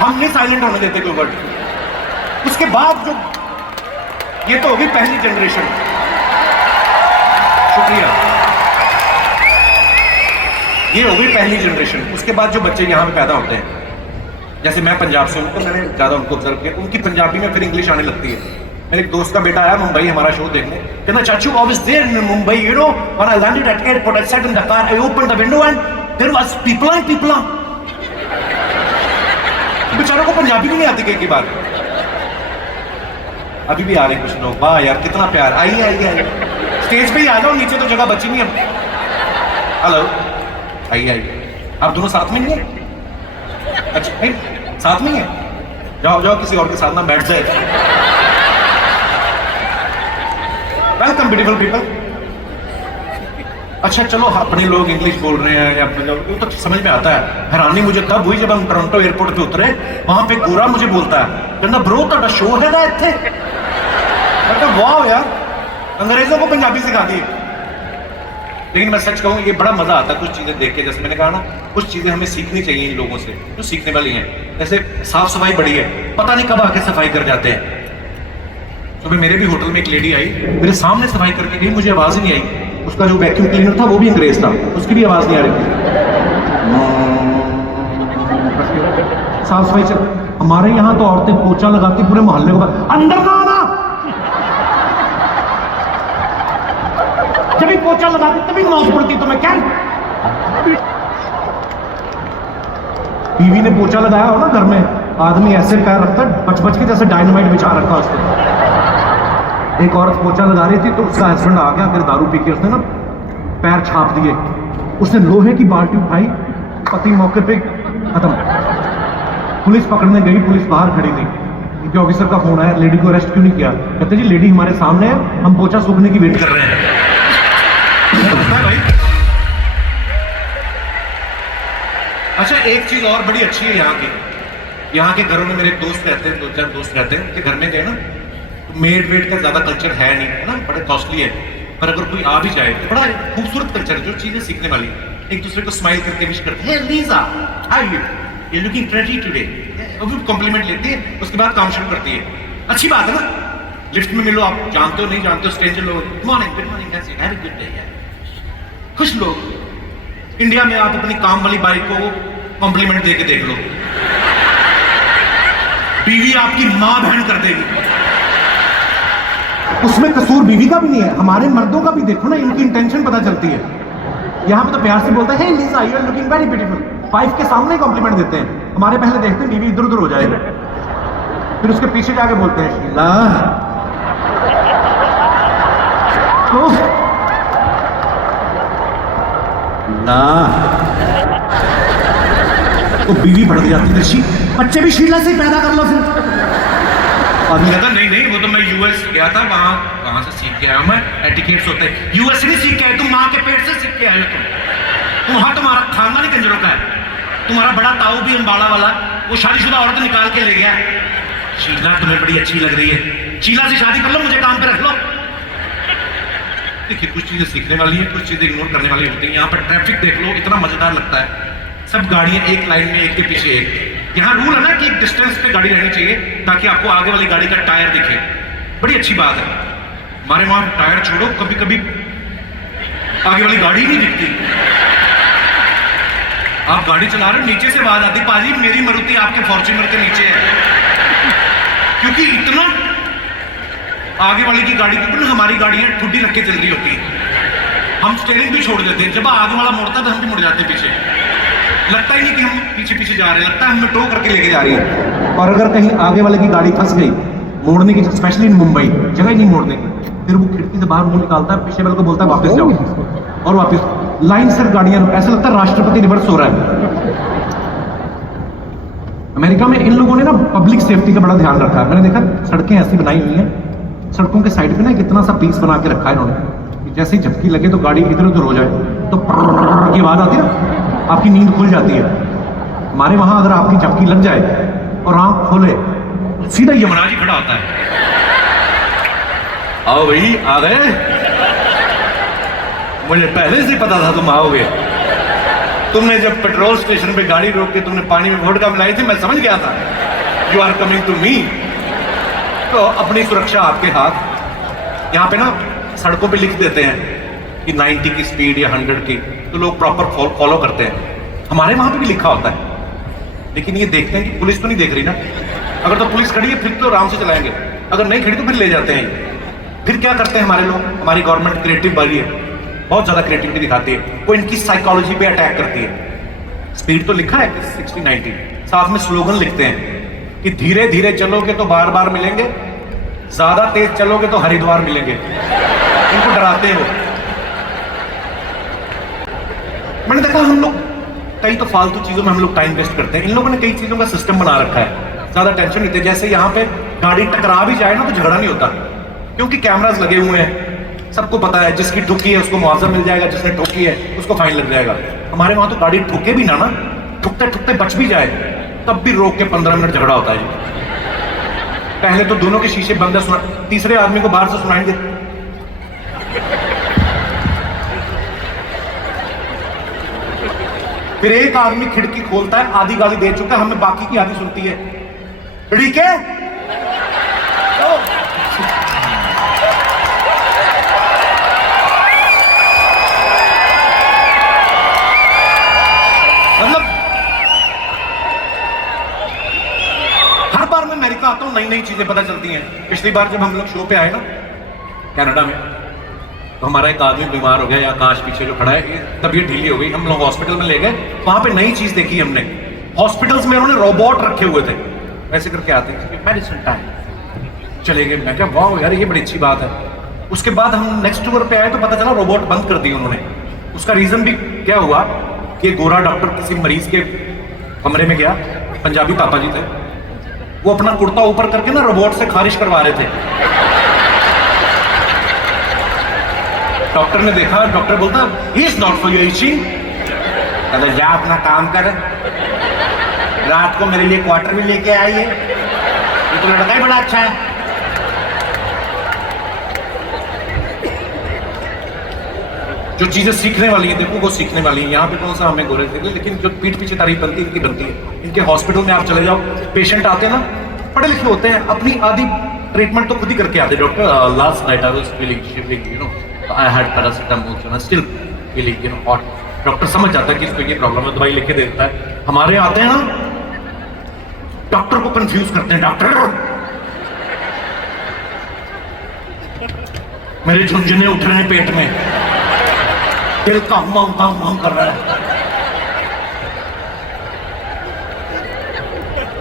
हम नहीं साइलेंट होने देते कोई वर्ड। उसके बाद जो ये तो होगी पहली जनरेशन, शुक्रिया, ये होगी पहली जनरेशन। उसके बाद जो बच्चे यहाँ पे पैदा होते हैं, जैसे मैं पंजाब से हूँ तो मैंने ज्यादा उनको ऑब्जर्व किया, उनकी पंजाबी में फिर इंग्लिश आने लगती है। मेरे एक दोस्त का बेटा आया मुंबई हमारा शो देखने, कहना चाचू I was there in Mumbai, you know, when I landed at airport, I sat in the car, I opened the window and there was people. बेचारों को पंजाबी भी नहीं आती कई बार। अभी भी आ रहे कुछ लोग, वाह यार कितना प्यार। आइए आइए आइए, स्टेज पे ही आ जाओ, नीचे तो जगह बची नहीं है। हेलो, आइए आइए। आप दोनों साथ में नहीं है? अच्छा नहीं, साथ में ही है, जाओ जाओ किसी और के साथ ना बैठ जाए। Welcome beautiful people. अच्छा चलो, अपने लोग इंग्लिश बोल रहे हैं या अपने लोग, तो समझ में आता है। हैरानी मुझे तब हुई जब हम टोरंटो एयरपोर्ट पे उतरे, वहां पे गोरा मुझे बोलता है, कहना ब्रो ਤੁਹਾਡਾ शो है ना इत्थे। मैं कहा वाह यार, अंग्रेजों को पंजाबी सिखा दी। लेकिन मैं सच कहूँ ये बड़ा मजा आता है कुछ चीजें देख के। जैसे मैंने कहा ना, कुछ चीजें हमें सीखनी चाहिए इन लोगों से जो सीखने वाली हैं। जैसे साफ सफाई बड़ी है, पता नहीं कब आके सफाई कर जाते हैं। सुबह मेरे भी होटल में एक लेडी आई, मेरे सामने सफाई करके गई, मुझे आवाज ही नहीं आई। उसका जो वैक्यूम क्लीनर था वो भी अंग्रेज था, उसकी भी आवाज नहीं आ रही थी। साफ सफाई चल। हमारे यहाँ तो औरतें पोछा लगाती पूरे मोहल्ले को, अंदर ना आना। जब भी पोछा लगाती तभी नमाज पढ़ती तुम्हें क्या? बीवी ने पोछा लगाया हो ना घर में, आदमी ऐसे पैर रखता है बच बच के जैसे डायनामाइट बिछा रखा उसने। एक औरत पोछा लगा रही थी तो उसका हस्बैंड आ गया, फिर दारू पी के उसने ना पैर छाप दिए। उसने लोहे की बाल्टी उठाई, पति मौके पे खत्म। पुलिस पकड़ने गई, पुलिस बाहर खड़ी थी। कि ऑफिसर का फोन आया, लेडी को अरेस्ट क्यों नहीं किया? कहते जी लेडी हमारे सामने है, हम पोछा सूखने की वेट कर रहे हैं। भाई अच्छा, एक चीज और बड़ी अच्छी है यहाँ के घरों में। मेरे दोस्त रहते हैं, 2-4 दोस्त रहते हैं, उनके घर में गए ना तो मेड वेड का ज्यादा कल्चर है नहीं, है ना, बड़े कॉस्टली है। पर अगर कोई आ भी जाए तो बड़ा खूबसूरत कल्चर है, जो चीजें सीखने वाली। एक दूसरे को स्माइल करके विश करते हैं, Lisa how you, you looking pretty today, वो भी कॉम्प्लीमेंट लेती है, उसके बाद काम शुरू करती है। अच्छी बात है ना। लिफ्ट में मिलो, आप जानते हो नहीं जानते हो, स्ट्रेंजर लोग good morning have a good day, खुश लोग। इंडिया में आप अपनी काम वाली बाइक को कॉम्प्लीमेंट देके देख लो, बीवी आपकी मां बहन कर देगी। उसमें कसूर बीवी का भी नहीं है, हमारे मर्दों का भी देखो ना, इनकी इंटेंशन पता चलती है। यहां पे तो प्यार से बोलता है, hey Lisa you are looking very beautiful, wife के सामने कॉम्प्लीमेंट देते हैं। हमारे पहले देखते हैं बीवी इधर उधर हो जाए, फिर उसके पीछे जाके बोलते हैं शीला। तो ना तो बीवी बढ़ जाती है, बच्चे भी शीला से पैदा कर लो फिर। आदमी कहता नहीं वो तो मैं यूएस गया था, वहां से सीख के आया हूं मैं, एटिकेट्स होते हैं। यूएस नहीं सीख के आए तुम, मां के पेट से सीख के आए हो तुम। वहां तुम्हारा खानदान ही कंजरों का है। तुम्हारा बड़ा ताऊ भी अंबाला वाला, वो शादीशुदा औरत निकाल के ले गया। शीला तुम्हें बड़ी अच्छी लग रही है, शीला से शादी कर लो, मुझे काम पे रख लो। देखिए कुछ चीजें सीखने वाली है, कुछ चीजें इग्नोर करने वाली होती है। यहाँ पर ट्रैफिक देख लो, इतना मजेदार लगता है। सब गाड़ियां एक लाइन में, एक के पीछे एक। यहाँ रूल है ना कि एक डिस्टेंस पे गाड़ी रहनी चाहिए ताकि आपको आगे वाली गाड़ी का टायर दिखे। बड़ी अच्छी बात है। हमारे वहां टायर छोड़ो, कभी कभी आगे वाली गाड़ी नहीं दिखती। आप गाड़ी चला रहे हो, नीचे से आवाज आती, पाजी मेरी मारुति आपके फॉर्च्यूनर के नीचे है। क्योंकि इतना आगे वाले की गाड़ी के ऊपर हमारी गाड़ियां ठुड्डी रख के चल रही होती है। हम स्टीयरिंग भी छोड़ देते हैं, जब आगे वाला मुड़ता है तो हम भी मुड़ जाते हैं पीछे। लगता ही नहीं कि हम पीछे पीछे जा रहे हैं, लगता है हमें टो करके लेके जा रही है। और अगर कहीं आगे वाले की गाड़ी फंस गई, मोड़ने की, स्पेशली इन मुंबई जगह ही नहीं मोड़ने की, फिर वो खिड़की से बाहर मुंह निकालता है, पीछे वाले को बोलता है वापस जाओ, और वापस लाइन से गाड़ियां, ऐसा लगता है राष्ट्रपति रिवर्स हो रहा है। अमेरिका में इन लोगों ने ना पब्लिक सेफ्टी का बड़ा ध्यान रखा है। मैंने देखा सड़कें ऐसी बनाई हुई हैं, सड़कों के साइड पे ना कितना सा पीस बना के रखा है इन्होंने, जैसे ही झपकी लगे तो गाड़ी इधर उधर हो जाए तो की आवाज आती है ना, आपकी नींद खुल जाती है। हमारे वहां अगर आपकी झपकी लग जाए और आंख खोले तो सीधा यमराज ही खड़ा होता है, आओ भाई आ गए, मुझे पहले से पता था तुम आओगे। तुमने जब पेट्रोल स्टेशन पे गाड़ी रोक के तुमने पानी में वोडका मिलाई थी, मैं समझ गया था you are coming to me. तो अपनी सुरक्षा आपके हाथ। यहाँ पे ना सड़कों पे लिख देते हैं कि 90 की स्पीड या 100 की, तो लोग प्रॉपर फॉलो करते हैं। हमारे वहां पे भी लिखा होता है, लेकिन ये देखते हैं कि पुलिस तो नहीं देख रही ना। अगर तो पुलिस खड़ी है फिर तो आराम से चलाएंगे, अगर नहीं खड़ी तो फिर ले जाते हैं। फिर क्या करते हैं हमारे लोग, हमारी गवर्नमेंट क्रिएटिव वाली है, बहुत ज्यादा क्रिएटिविटी दिखाती है, वो इनकी साइकोलॉजी पे अटैक करती है। स्पीड तो लिखा है 60-90, साथ में स्लोगन लिखते हैं कि धीरे धीरे चलोगे तो बार बार मिलेंगे, ज्यादा तेज चलोगे तो हरिद्वार मिलेंगे। इनको डराते हो। मैंने देखा हम लोग कई तो फालतू चीजों में हम लोग टाइम वेस्ट करते हैं। इन लोगों ने कई चीजों का सिस्टम बना रखा है, ज्यादा टेंशन नहीं। जैसे यहाँ पे गाड़ी टकरा भी जाए ना तो झगड़ा नहीं होता, क्योंकि कैमरास लगे हुए हैं, सबको पता है जिसकी ठुकी है उसको मुआवजा मिल जाएगा, जिसने ठोकी है उसको फाइन लग जाएगा। हमारे वहां तो गाड़ी ठुके भी ना, ठुकते ठुकते बच भी जाए तब भी रोक के 15 मिनट झगड़ा होता है। पहले तो दोनों के शीशे बंद है, तीसरे आदमी को बाहर से सुनाएंगे, फिर एक आदमी खिड़की खोलता है, आधी गाली दे चुका है, हमें बाकी की आधी सुनती है। ठीक है, आता हूँ नई नई चीजें पता चलती हैं। पिछली बार जब हम लोग शो पे आए ना कनाडा में, तो हमारा एक आदमी बीमार हो गया, या आकाश पीछे जो खड़ा है, तबीयत ढीली हो गई, हम लोग हॉस्पिटल में ले गए। वहां पे नई चीज देखी हमने, हॉस्पिटल्स में उन्होंने रोबोट रखे हुए थे, ऐसे करके आते हैं मेडिसिन टाइम, चले गए। मैं क्या वाह यार ये बड़ी अच्छी बात है। उसके बाद हम नेक्स्ट टूर पे आए तो पता चला रोबोट बंद कर दिए उन्होंने। उसका रीजन भी क्या हुआ कि गोरा डॉक्टर किसी मरीज के कमरे में गया, पंजाबी पापा जी थे, वो अपना कुर्ता ऊपर करके ना रोबोट से खारिश करवा रहे थे। डॉक्टर ने देखा, डॉक्टर बोलता he is not for your itching, अगर जा अपना काम कर, रात को मेरे लिए क्वार्टर भी लेके आइए, ये तो लड़का ही बड़ा अच्छा है। जो चीजें सीखने वाली है देखो वो सीखने वाली है। यहाँ पे कौन सा हमें गोरे थे, लेकिन जो पीठ पीछे तारीफ बनती है इनकी बनती है। इनके हॉस्पिटल में आप चले जाओ, पेशेंट आते हैं ना, पढ़े लिखे होते हैं, अपनी आधी ट्रीटमेंट तो खुद ही करके आते। Doctor last night I was feeling shivering, you know, I had paracetamol, so I still feeling, you know, hot. Doctor समझ जाता है कि इसको ये प्रॉब्लम है, दवाई लिख के देता है। हमारे आते हैं ना, डॉक्टर को कंफ्यूज करते हैं, डॉक्टर मेरे झुंझुने उठ रहे हैं पेट में, दिल काम कर रहा है।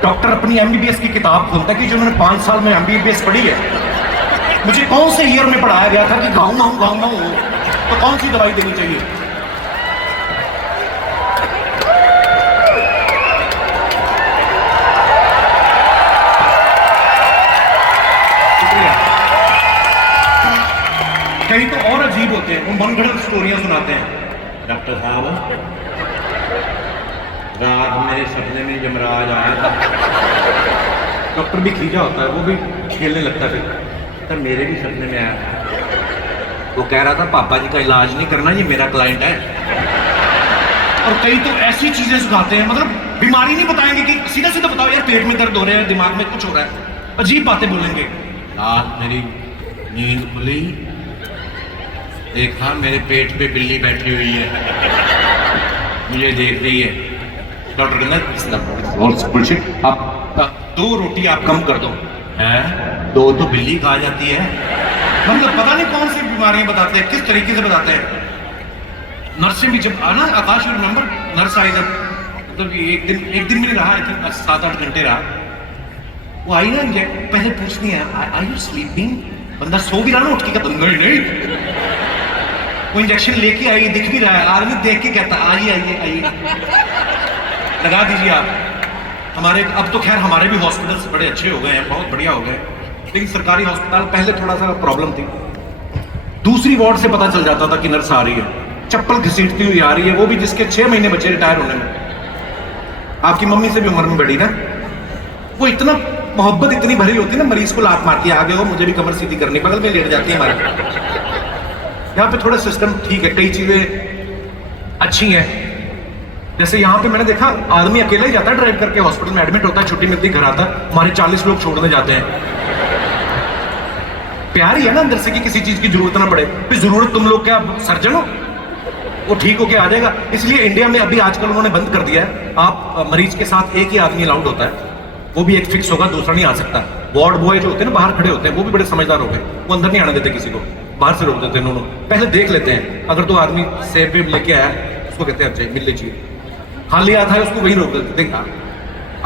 डॉक्टर अपनी एमबीबीएस की किताब खोलता है कि जो मैंने 5 साल में एमबीबीएस पढ़ी है, मुझे कौन से ईयर में पढ़ाया गया था कि गाऊं तो कौन सी दवाई देनी चाहिए। कई तो और अजीब होते हैं, वो मनगढ़ंत स्टोरियां सुनाते हैं। डॉक्टर साहब रात मेरे सपने में यमराज आया था। डॉक्टर भी खींचा होता है, वो भी खेलने लगता है। फिर मेरे भी सपने में आया था, वो कह रहा था पापा जी का इलाज नहीं करना, ये मेरा क्लाइंट है। और कई तो ऐसी चीजें सुनाते हैं, मतलब बीमारी नहीं बताएंगे कि सीधा सीधा बताओ यार पेट में दर्द हो रहा है, दिमाग में कुछ हो रहा है, अजीब बातें बोलेंगे। रात मेरी नींद खुली, देखा मेरे पेट पे बिल्ली बैठी हुई है, मुझे देख रही है। डॉक्टर कहना आप 2 रोटी आप कम कर दो, हैं 2 तो बिल्ली खा जाती है। मतलब पता नहीं कौन सी बीमारियां बताते हैं, किस तरीके से बताते हैं। नर्सें भी जब आना, आकाश यू रिमेंबर नर्स आई जब, मतलब एक दिन भी रहा, 7-8 घंटे रहा, वो आई ना, पहले पूछनी है आर यू स्लीपिंग, बंदा सो भी रहा ना, उठ के कहता नहीं। वो इंजेक्शन लेके आई, दिख भी रहा है, आदमी देख के कहता आइए आइए आइए, लगा दीजिए आप। हमारे अब तो खैर हमारे भी हॉस्पिटल्स बड़े अच्छे हो गए हैं, बहुत बढ़िया हो गए, लेकिन सरकारी हॉस्पिटल पहले थोड़ा सा प्रॉब्लम थी। दूसरी वार्ड से पता चल जाता था कि नर्स आ रही है, चप्पल घसीटती हुई आ रही है, वो भी जिसके 6 महीने बचे रिटायर होने में, आपकी मम्मी से भी उम्र में बड़ी ना। वो इतना मोहब्बत इतनी भरी होती है ना, मरीज को लात मारती है, आगे हो मुझे भी कमर सीधी करनी, बगल में लेट जाती है हमारे। यहाँ पे थोड़ा सिस्टम ठीक है, कई चीजें अच्छी हैं। जैसे यहाँ पे मैंने देखा आदमी अकेला ही जाता है ड्राइव करके, हॉस्पिटल में एडमिट होता है, छुट्टी मिलती घर आता है, हमारे 40 लोग छोड़ने जाते हैं। प्यार ही है ना अंदर से कि किसी चीज की जरूरत ना पड़े। फिर जरूरत तुम लोग क्या सर्जन हो, वो ठीक होके आ जाएगा। इसलिए इंडिया में अभी आजकल उन्होंने बंद कर दिया है, आप मरीज के साथ एक ही आदमी अलाउड होता है, वो भी एक फिक्स होगा, दूसरा नहीं आ सकता। वार्ड बॉय जो होते हैं ना बाहर खड़े होते हैं, वो भी बड़े समझदार हो गए, वो अंदर नहीं आने देते किसी को, बाहर से रोक देते हैं। उन्होंने पहले देख लेते हैं, अगर तो आदमी सेब वेब लेके आया उसको कहते हैं अच्छा मिल लीजिए, खाली आता है उसको वहीं रोक देते, देखा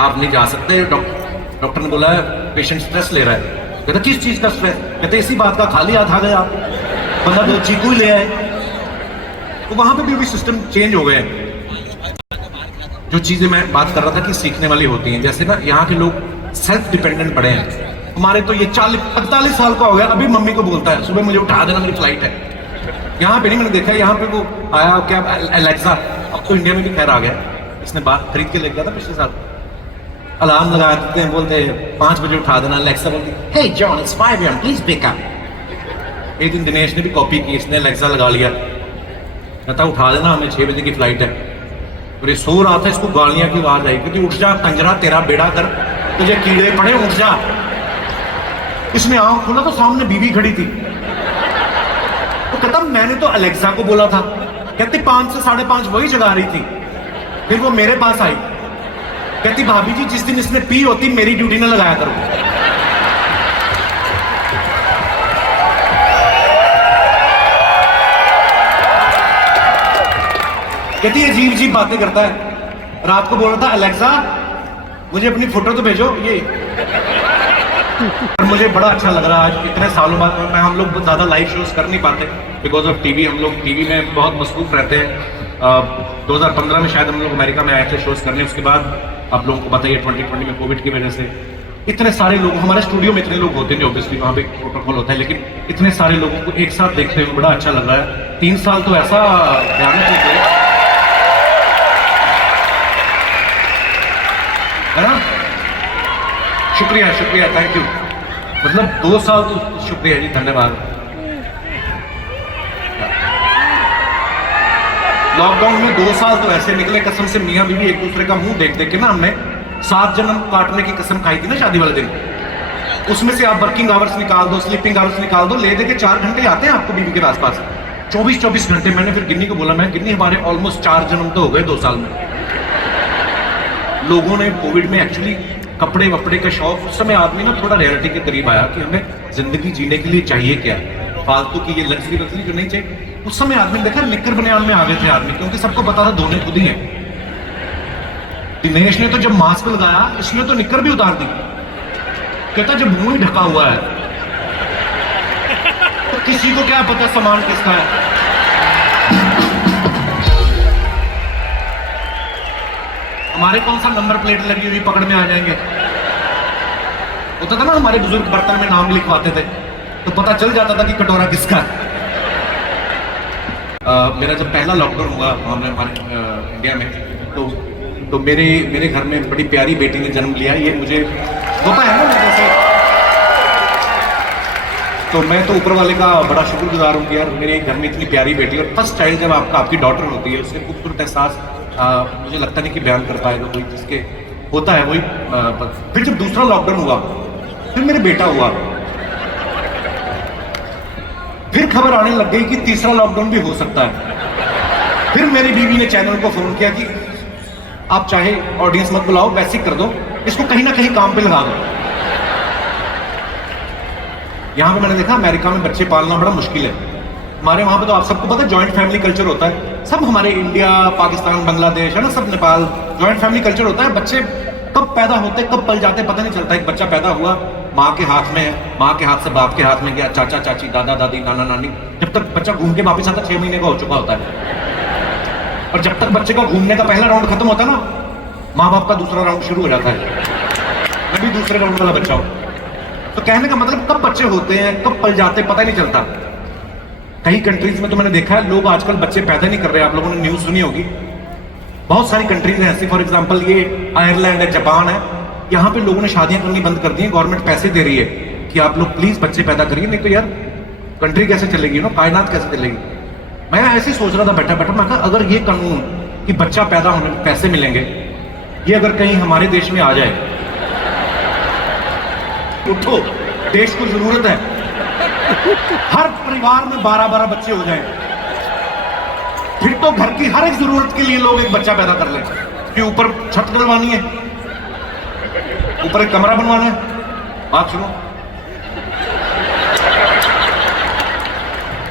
आप नहीं जा सकते, डॉक्टर ने बोला पेशेंट स्ट्रेस ले रहा है। कहता किस चीज का स्ट्रेस, कहते इसी बात का, खाली हाथ आ गया बंदा, 2 चीकू ही ले आए। तो वहां पे भी सिस्टम चेंज हो गए हैं। जो चीजें मैं बात कर रहा था कि सीखने वाली होती हैं, जैसे ना यहाँ के लोग सेल्फ डिपेंडेंट बड़े हैं। हमारे तो ये 40-45 साल का हो गया, अभी मम्मी को बोलता है सुबह मुझे उठा देना, मेरी फ्लाइट है। यहाँ पे नहीं मैंने देखा, यहाँ पे वो आया क्या एलेक्सा, अब तो इंडिया में भी खैर आ गया, इसने बात खरीद के ले गया था पिछले साल, अलार्म लगा देते हैं, बोलते हैं 5 बजे उठा देना, एलेक्सा बोलती hey John it's 5 AM please wake up. एक दिन दिनेश ने भी कॉपी की, इसने एलेक्सा लगा लिया, कहता उठा देना हमें 6 बजे की फ्लाइट है। और ये सो रहा था, इसको गालियां की आवाज आई, क्योंकि उठ जा कंजरा, तेरा बेड़ा कर, तुझे कीड़े पड़े, उठ जा। इसने आंख खोला तो सामने बीवी खड़ी थी, तो कहता मैंने तो अलेक्सा को बोला था, कहती 5 से 5:30 वही जगा रही थी, फिर वो मेरे पास आई, कहती भाभी जी जिस दिन इसने पी होती मेरी ड्यूटी ना लगाया करो। कहती अजीब अजीब बातें करता है। रात को बोल रहा था अलेक्सा मुझे अपनी फोटो तो भेजो ये। और मुझे बड़ा अच्छा लग रहा है आज इतने सालों बाद मैं हम लोग ज्यादा लाइव शोज कर नहीं पाते बिकॉज ऑफ टीवी। हम लोग टीवी में बहुत मसरूफ रहते हैं। 2015 में शायद हम लोग अमेरिका में आए थे शोज करने। उसके बाद आप लोगों को बताइए 2020 में कोविड की वजह से इतने सारे लोग हमारे स्टूडियो में इतने लोग होते हैं ऑब्वियसली वहाँ पे प्रोटोकॉल होता है लेकिन इतने सारे लोगों को एक साथ देखते हुए बड़ा अच्छा लग रहा है। 3 साल तो ऐसा भयानक है ना। शुक्रिया शुक्रिया थैंक यू। मतलब 2 साल तो शुक्रिया जी धन्यवाद। लॉकडाउन में 2 साल तो ऐसे निकले कसम से मियां बीवी एक दूसरे का मुंह देख देख के ना हमने 7 जन्म काटने की कसम खाई थी ना शादी वाले दिन। उसमें से आप वर्किंग आवर्स निकाल दो स्लीपिंग आवर्स निकाल दो ले दे के 4 घंटे आते हैं आपको बीवी के आसपास 24-24 घंटे। मैंने फिर गिन्नी को बोला मैं गिन्नी हमारे ऑलमोस्ट 4 जन्म तो हो गए 2 साल में। लोगों ने कोविड में एक्चुअली कपड़े वपड़े का शौक उस समय आदमी ना थोड़ा रियलिटी के करीब आया कि हमें जिंदगी जीने के लिए चाहिए क्या फालतू की ये लग्जरी वग्जरी जो नहीं चाहिए। उस समय आदमी ने देखा निक्कर बनियान में आ गए थे आदमी क्योंकि सबको पता था धोने खुद ही है। दिनेश ने तो जब मास्क लगाया इसने तो निक्कर भी उतार दी। कहता जब मुंह ही ढका हुआ है तो किसी को क्या पता सामान किसका है। हमारे कौन सा नंबर प्लेट लगी हुई पकड़ में आ जाएंगे। होता था ना हमारे बुजुर्ग बर्तन में नाम लिखवाते थे तो पता चल जाता था कि कटोरा किसका है। मेरा जब पहला लॉकडाउन हुआ हमारे इंडिया में तो मेरे घर में बड़ी प्यारी बेटी ने जन्म लिया। ये मुझे होता है ना जैसे तो मैं तो ऊपर वाले का बड़ा शुक्रगुजार हूँ कि यार मेरे घर में इतनी प्यारी बेटी। और फर्स्ट चाइल्ड जब आपकी डॉटर होती है उससे खूबसूरत एहसास मुझे लगता नहीं कि बयान कर पाएगा कोई जिसके होता है वही। फिर जब दूसरा लॉकडाउन हुआ फिर मेरे बेटा हुआ फिर खबर आने लग गई कि तीसरा लॉकडाउन भी हो सकता है। फिर मेरी बीवी ने चैनल को फोन किया कि आप चाहे ऑडियंस मत बुलाओ वैसे ही कर दो इसको कहीं ना कहीं काम पे लगा दो। यहां पे मैंने देखा अमेरिका में बच्चे पालना बड़ा मुश्किल है। हमारे वहां पे तो आप सबको पता है जॉइंट फैमिली कल्चर होता है। सब हमारे इंडिया पाकिस्तान बांग्लादेश है ना सब नेपाल जॉइंट फैमिली कल्चर होता है। बच्चे कब पैदा होते कब पल जाते पता नहीं चलता। एक बच्चा पैदा हुआ माँ के हाथ में है माँ के हाथ से बाप के हाथ में गया चाचा चाची दादा दादी नाना नानी जब तक बच्चा घूम के वापस आता 6 महीने का हो चुका होता है। और जब तक बच्चे का घूमने का पहला राउंड खत्म होता है ना माँ बाप का दूसरा राउंड शुरू हो जाता है। मैं भी दूसरे राउंड वाला बच्चा हूँ। तो कहने का मतलब कब बच्चे होते हैं कब पल जाते हैं पता ही नहीं चलता। कई कंट्रीज में तो मैंने देखा है लोग आजकल बच्चे पैदा नहीं कर रहे। आप लोगों ने न्यूज सुनी होगी बहुत सारी कंट्रीज हैं ऐसी। फॉर एग्जांपल ये आयरलैंड है जापान है यहाँ पे लोगों ने शादियां करनी बंद कर दी हैं। गवर्नमेंट पैसे दे रही है कि आप लोग प्लीज बच्चे पैदा करिए नहीं तो यार कंट्री कैसे चलेगी ना कायनात कैसे चलेगी। मैं ऐसे ही सोच रहा था बैठा बैठा मैं कहा अगर ये कानून कि बच्चा पैदा होने में पैसे मिलेंगे ये अगर कहीं हमारे देश में आ जाए उठो देश को जरूरत है हर परिवार में 12-12 बच्चे हो जाएं फिर तो घर की हर एक जरूरत के लिए लोग एक बच्चा पैदा कर लें। कि ऊपर छत डलवानी है ऊपर एक कमरा बनवाना है। बात सुनो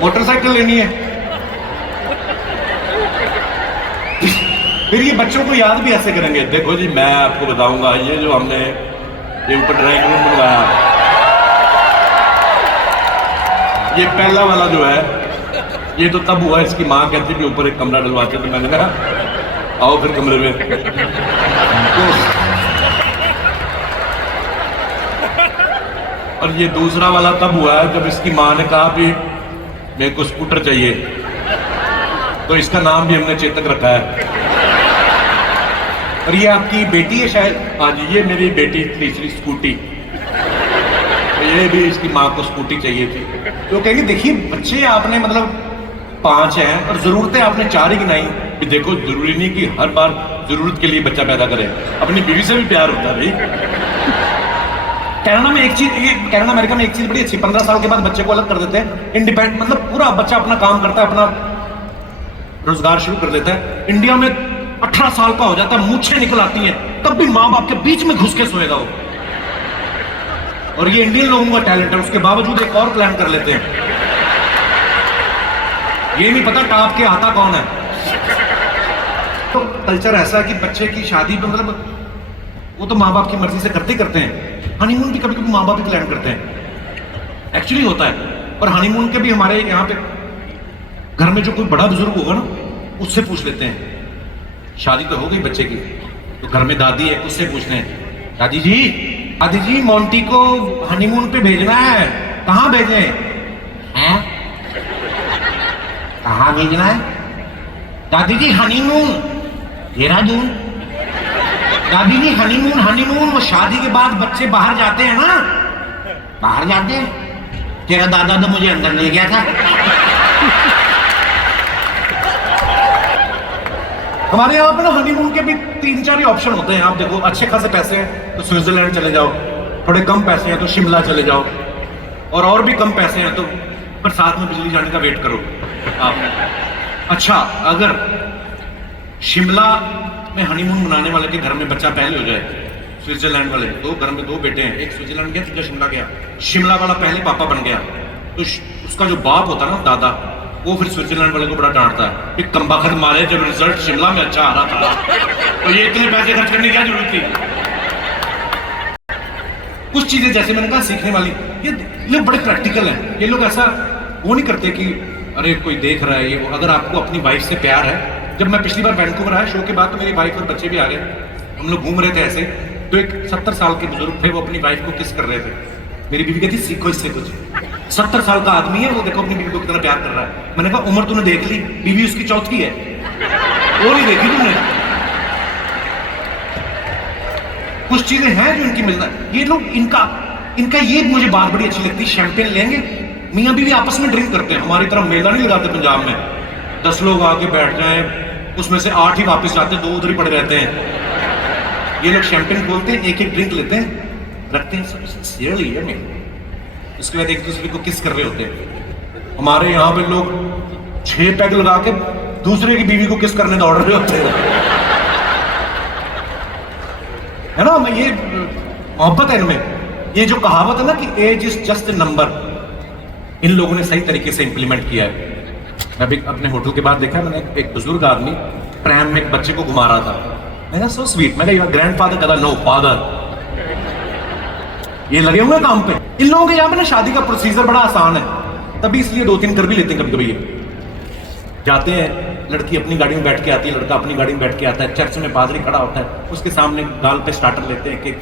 मोटरसाइकिल लेनी है फिर ये बच्चों को याद भी ऐसे करेंगे। देखो जी मैं आपको बताऊंगा ये जो हमने ये ऊपर ड्राइंग रूम बनवाया ये पहला वाला जो है ये तो तब हुआ इसकी माँ कहती कि ऊपर एक कमरा डलवाते तो मैंने कहा आओ फिर कमरे में। तो और ये दूसरा वाला तब हुआ है जब इसकी माँ ने कहा कि मेरे को स्कूटर चाहिए तो इसका नाम भी हमने चेतक रखा है। और ये आपकी बेटी है शायद। हाँ जी ये मेरी बेटी तीसरी स्कूटी तो ये भी इसकी माँ को स्कूटी चाहिए थी। तो कहेंगे देखिए बच्चे आपने मतलब 5 हैं और जरूरतें आपने 4 ही गिनाई। कि देखो जरूरी नहीं कि हर बार जरूरत के लिए बच्चा पैदा करे अपनी बीवी से भी प्यार होता है भाई। कनाडा में एक चीज ये कनाडा अमेरिका में एक चीज बड़ी अच्छी 15 साल के बाद बच्चे को अलग कर देते हैं इंडिपेंडेंट मतलब पूरा बच्चा अपना काम करता है अपना रोजगार शुरू कर देता है। इंडिया में 18 साल का हो जाता है, मूछें निकल आती हैं, तब भी माँ बाप के बीच में घुस के सोएगा वो। और ये इंडियन लोगों का टैलेंट है, उसके बावजूद एक और प्लान कर लेते हैं। ये नहीं पता टाप के आता कौन है। तो कल्चर ऐसा है कि बच्चे की शादी पे मतलब वो तो माँ बाप की मर्जी से करते ही करते हैं। हनीमून भी कभी कभी माँ बाप ही प्लान करते हैं, एक्चुअली होता है। और हनीमून के भी हमारे यहाँ पे घर में जो कोई बड़ा बुजुर्ग होगा ना, उससे पूछ लेते हैं। शादी तो हो गई बच्चे की, तो घर में दादी है, उससे पूछते हैं, दादी जी मोंटी को हनीमून पे भेजना है, कहाँ भेजें? हैं? कहाँ भेजना है? दादी जी हनीमून, देहरादून। दादी जी हनीमून वो शादी के बाद बच्चे बाहर जाते हैं ना, बाहर जाते हैं। तेरा दादा तो मुझे अंदर ले गया था। हमारे यहाँ पे ना हनीमून के भी 3-4 ही ऑप्शन होते हैं। आप देखो, अच्छे खासे पैसे हैं तो स्विट्जरलैंड चले जाओ, थोड़े कम पैसे हैं तो शिमला चले जाओ, और भी कम पैसे हैं तो बरसात में बिजली जाने का वेट करो आप। अच्छा, अगर शिमला में हनीमून मनाने वाले के घर में बच्चा पहले हो जाए, स्विट्जरलैंड वाले घर में 2 बेटे हैं, एक स्विट्जरलैंड गया, दूसरा शिमला गया, शिमला वाला पहले पापा बन गया, तो उसका जो बाप होता है ना, दादा, वो फिर स्विट्जरलैंड वाले को बड़ा डांटता है कि कमबख्त मारे, जब रिजल्ट शिमला में अच्छा आ रहा था तो ये इतने पैसे खर्च करने की क्या जरूरत थी। कुछ चीजें जैसे मैंने कहा सीखने वाली, ये बड़े प्रैक्टिकल हैं। ये लोग ऐसा वो नहीं करते कि अरे कोई देख रहा है ये वो। अगर आपको अपनी वाइफ से प्यार है, जब मैं पिछली बार वैंकूवर आया शो के बाद, तो मेरी वाइफ और बच्चे भी आ गए, हम लोग घूम रहे थे ऐसे, तो एक 70 साल के बुजुर्ग थे, वो अपनी वाइफ को किस कर रहे थे। मेरी बीवी कहती सीखो इससे कुछ। 70 साल का आदमी है, वो देखो अपनी बीवी को कितना प्यार कर रहा है। मैंने कहा उम्र तूने देख ली, बीवी उसकी चौथी है, वो नहीं देखी तुमने। कुछ चीजें हैं जो इनकी मिलता है। ये लोग इनका ये मुझे बात बड़ी अच्छी लगती है, शैंपेन लेंगे, मियाँ बीवी आपस में ड्रिंक करते हैं। हमारी तरह मेला नहीं लगाते पंजाब में, 10 लोग आके बैठ जाए, उसमें से 8 ही वापस जाते हैं, 2 उधर ही पड़े रहते हैं। ये लोग शैंपेन खोलते हैं, एक ड्रिंक लेते हैं, रखते हैं, उसके बाद एक दूसरे को किस कर रहे होते हैं। हमारे यहाँ पे लोग 6 पैग लगा के दूसरे की बीवी को किस करने दौड़ रहे होते हैं, है ना। मैं ये मोहब्बत है इनमें। ये जो कहावत है ना कि age is just a number, इन लोगों ने सही तरीके से इंप्लीमेंट किया है। मैं भी अपने होटल के बाहर देखा, मैंने एक बुजुर्ग आदमी प्रैम में एक बच्चे को घुमा रहा था। मैंने सो स्वीट, मैं कहा ग्रैंडफादर, कहता नो फादर। ये लगे हुए काम पे। इन लोगों के यहाँ पे ना शादी का प्रोसीजर बड़ा आसान है, तभी इसलिए 2-3 कर भी लेते हैं कभी कभी। ये जाते हैं, लड़की अपनी गाड़ी में बैठ के आती है, लड़का अपनी गाड़ी में बैठ के आता है, चर्च में पादरी खड़ा होता है, उसके सामने गाल पे स्टार्टर लेते हैं, केक,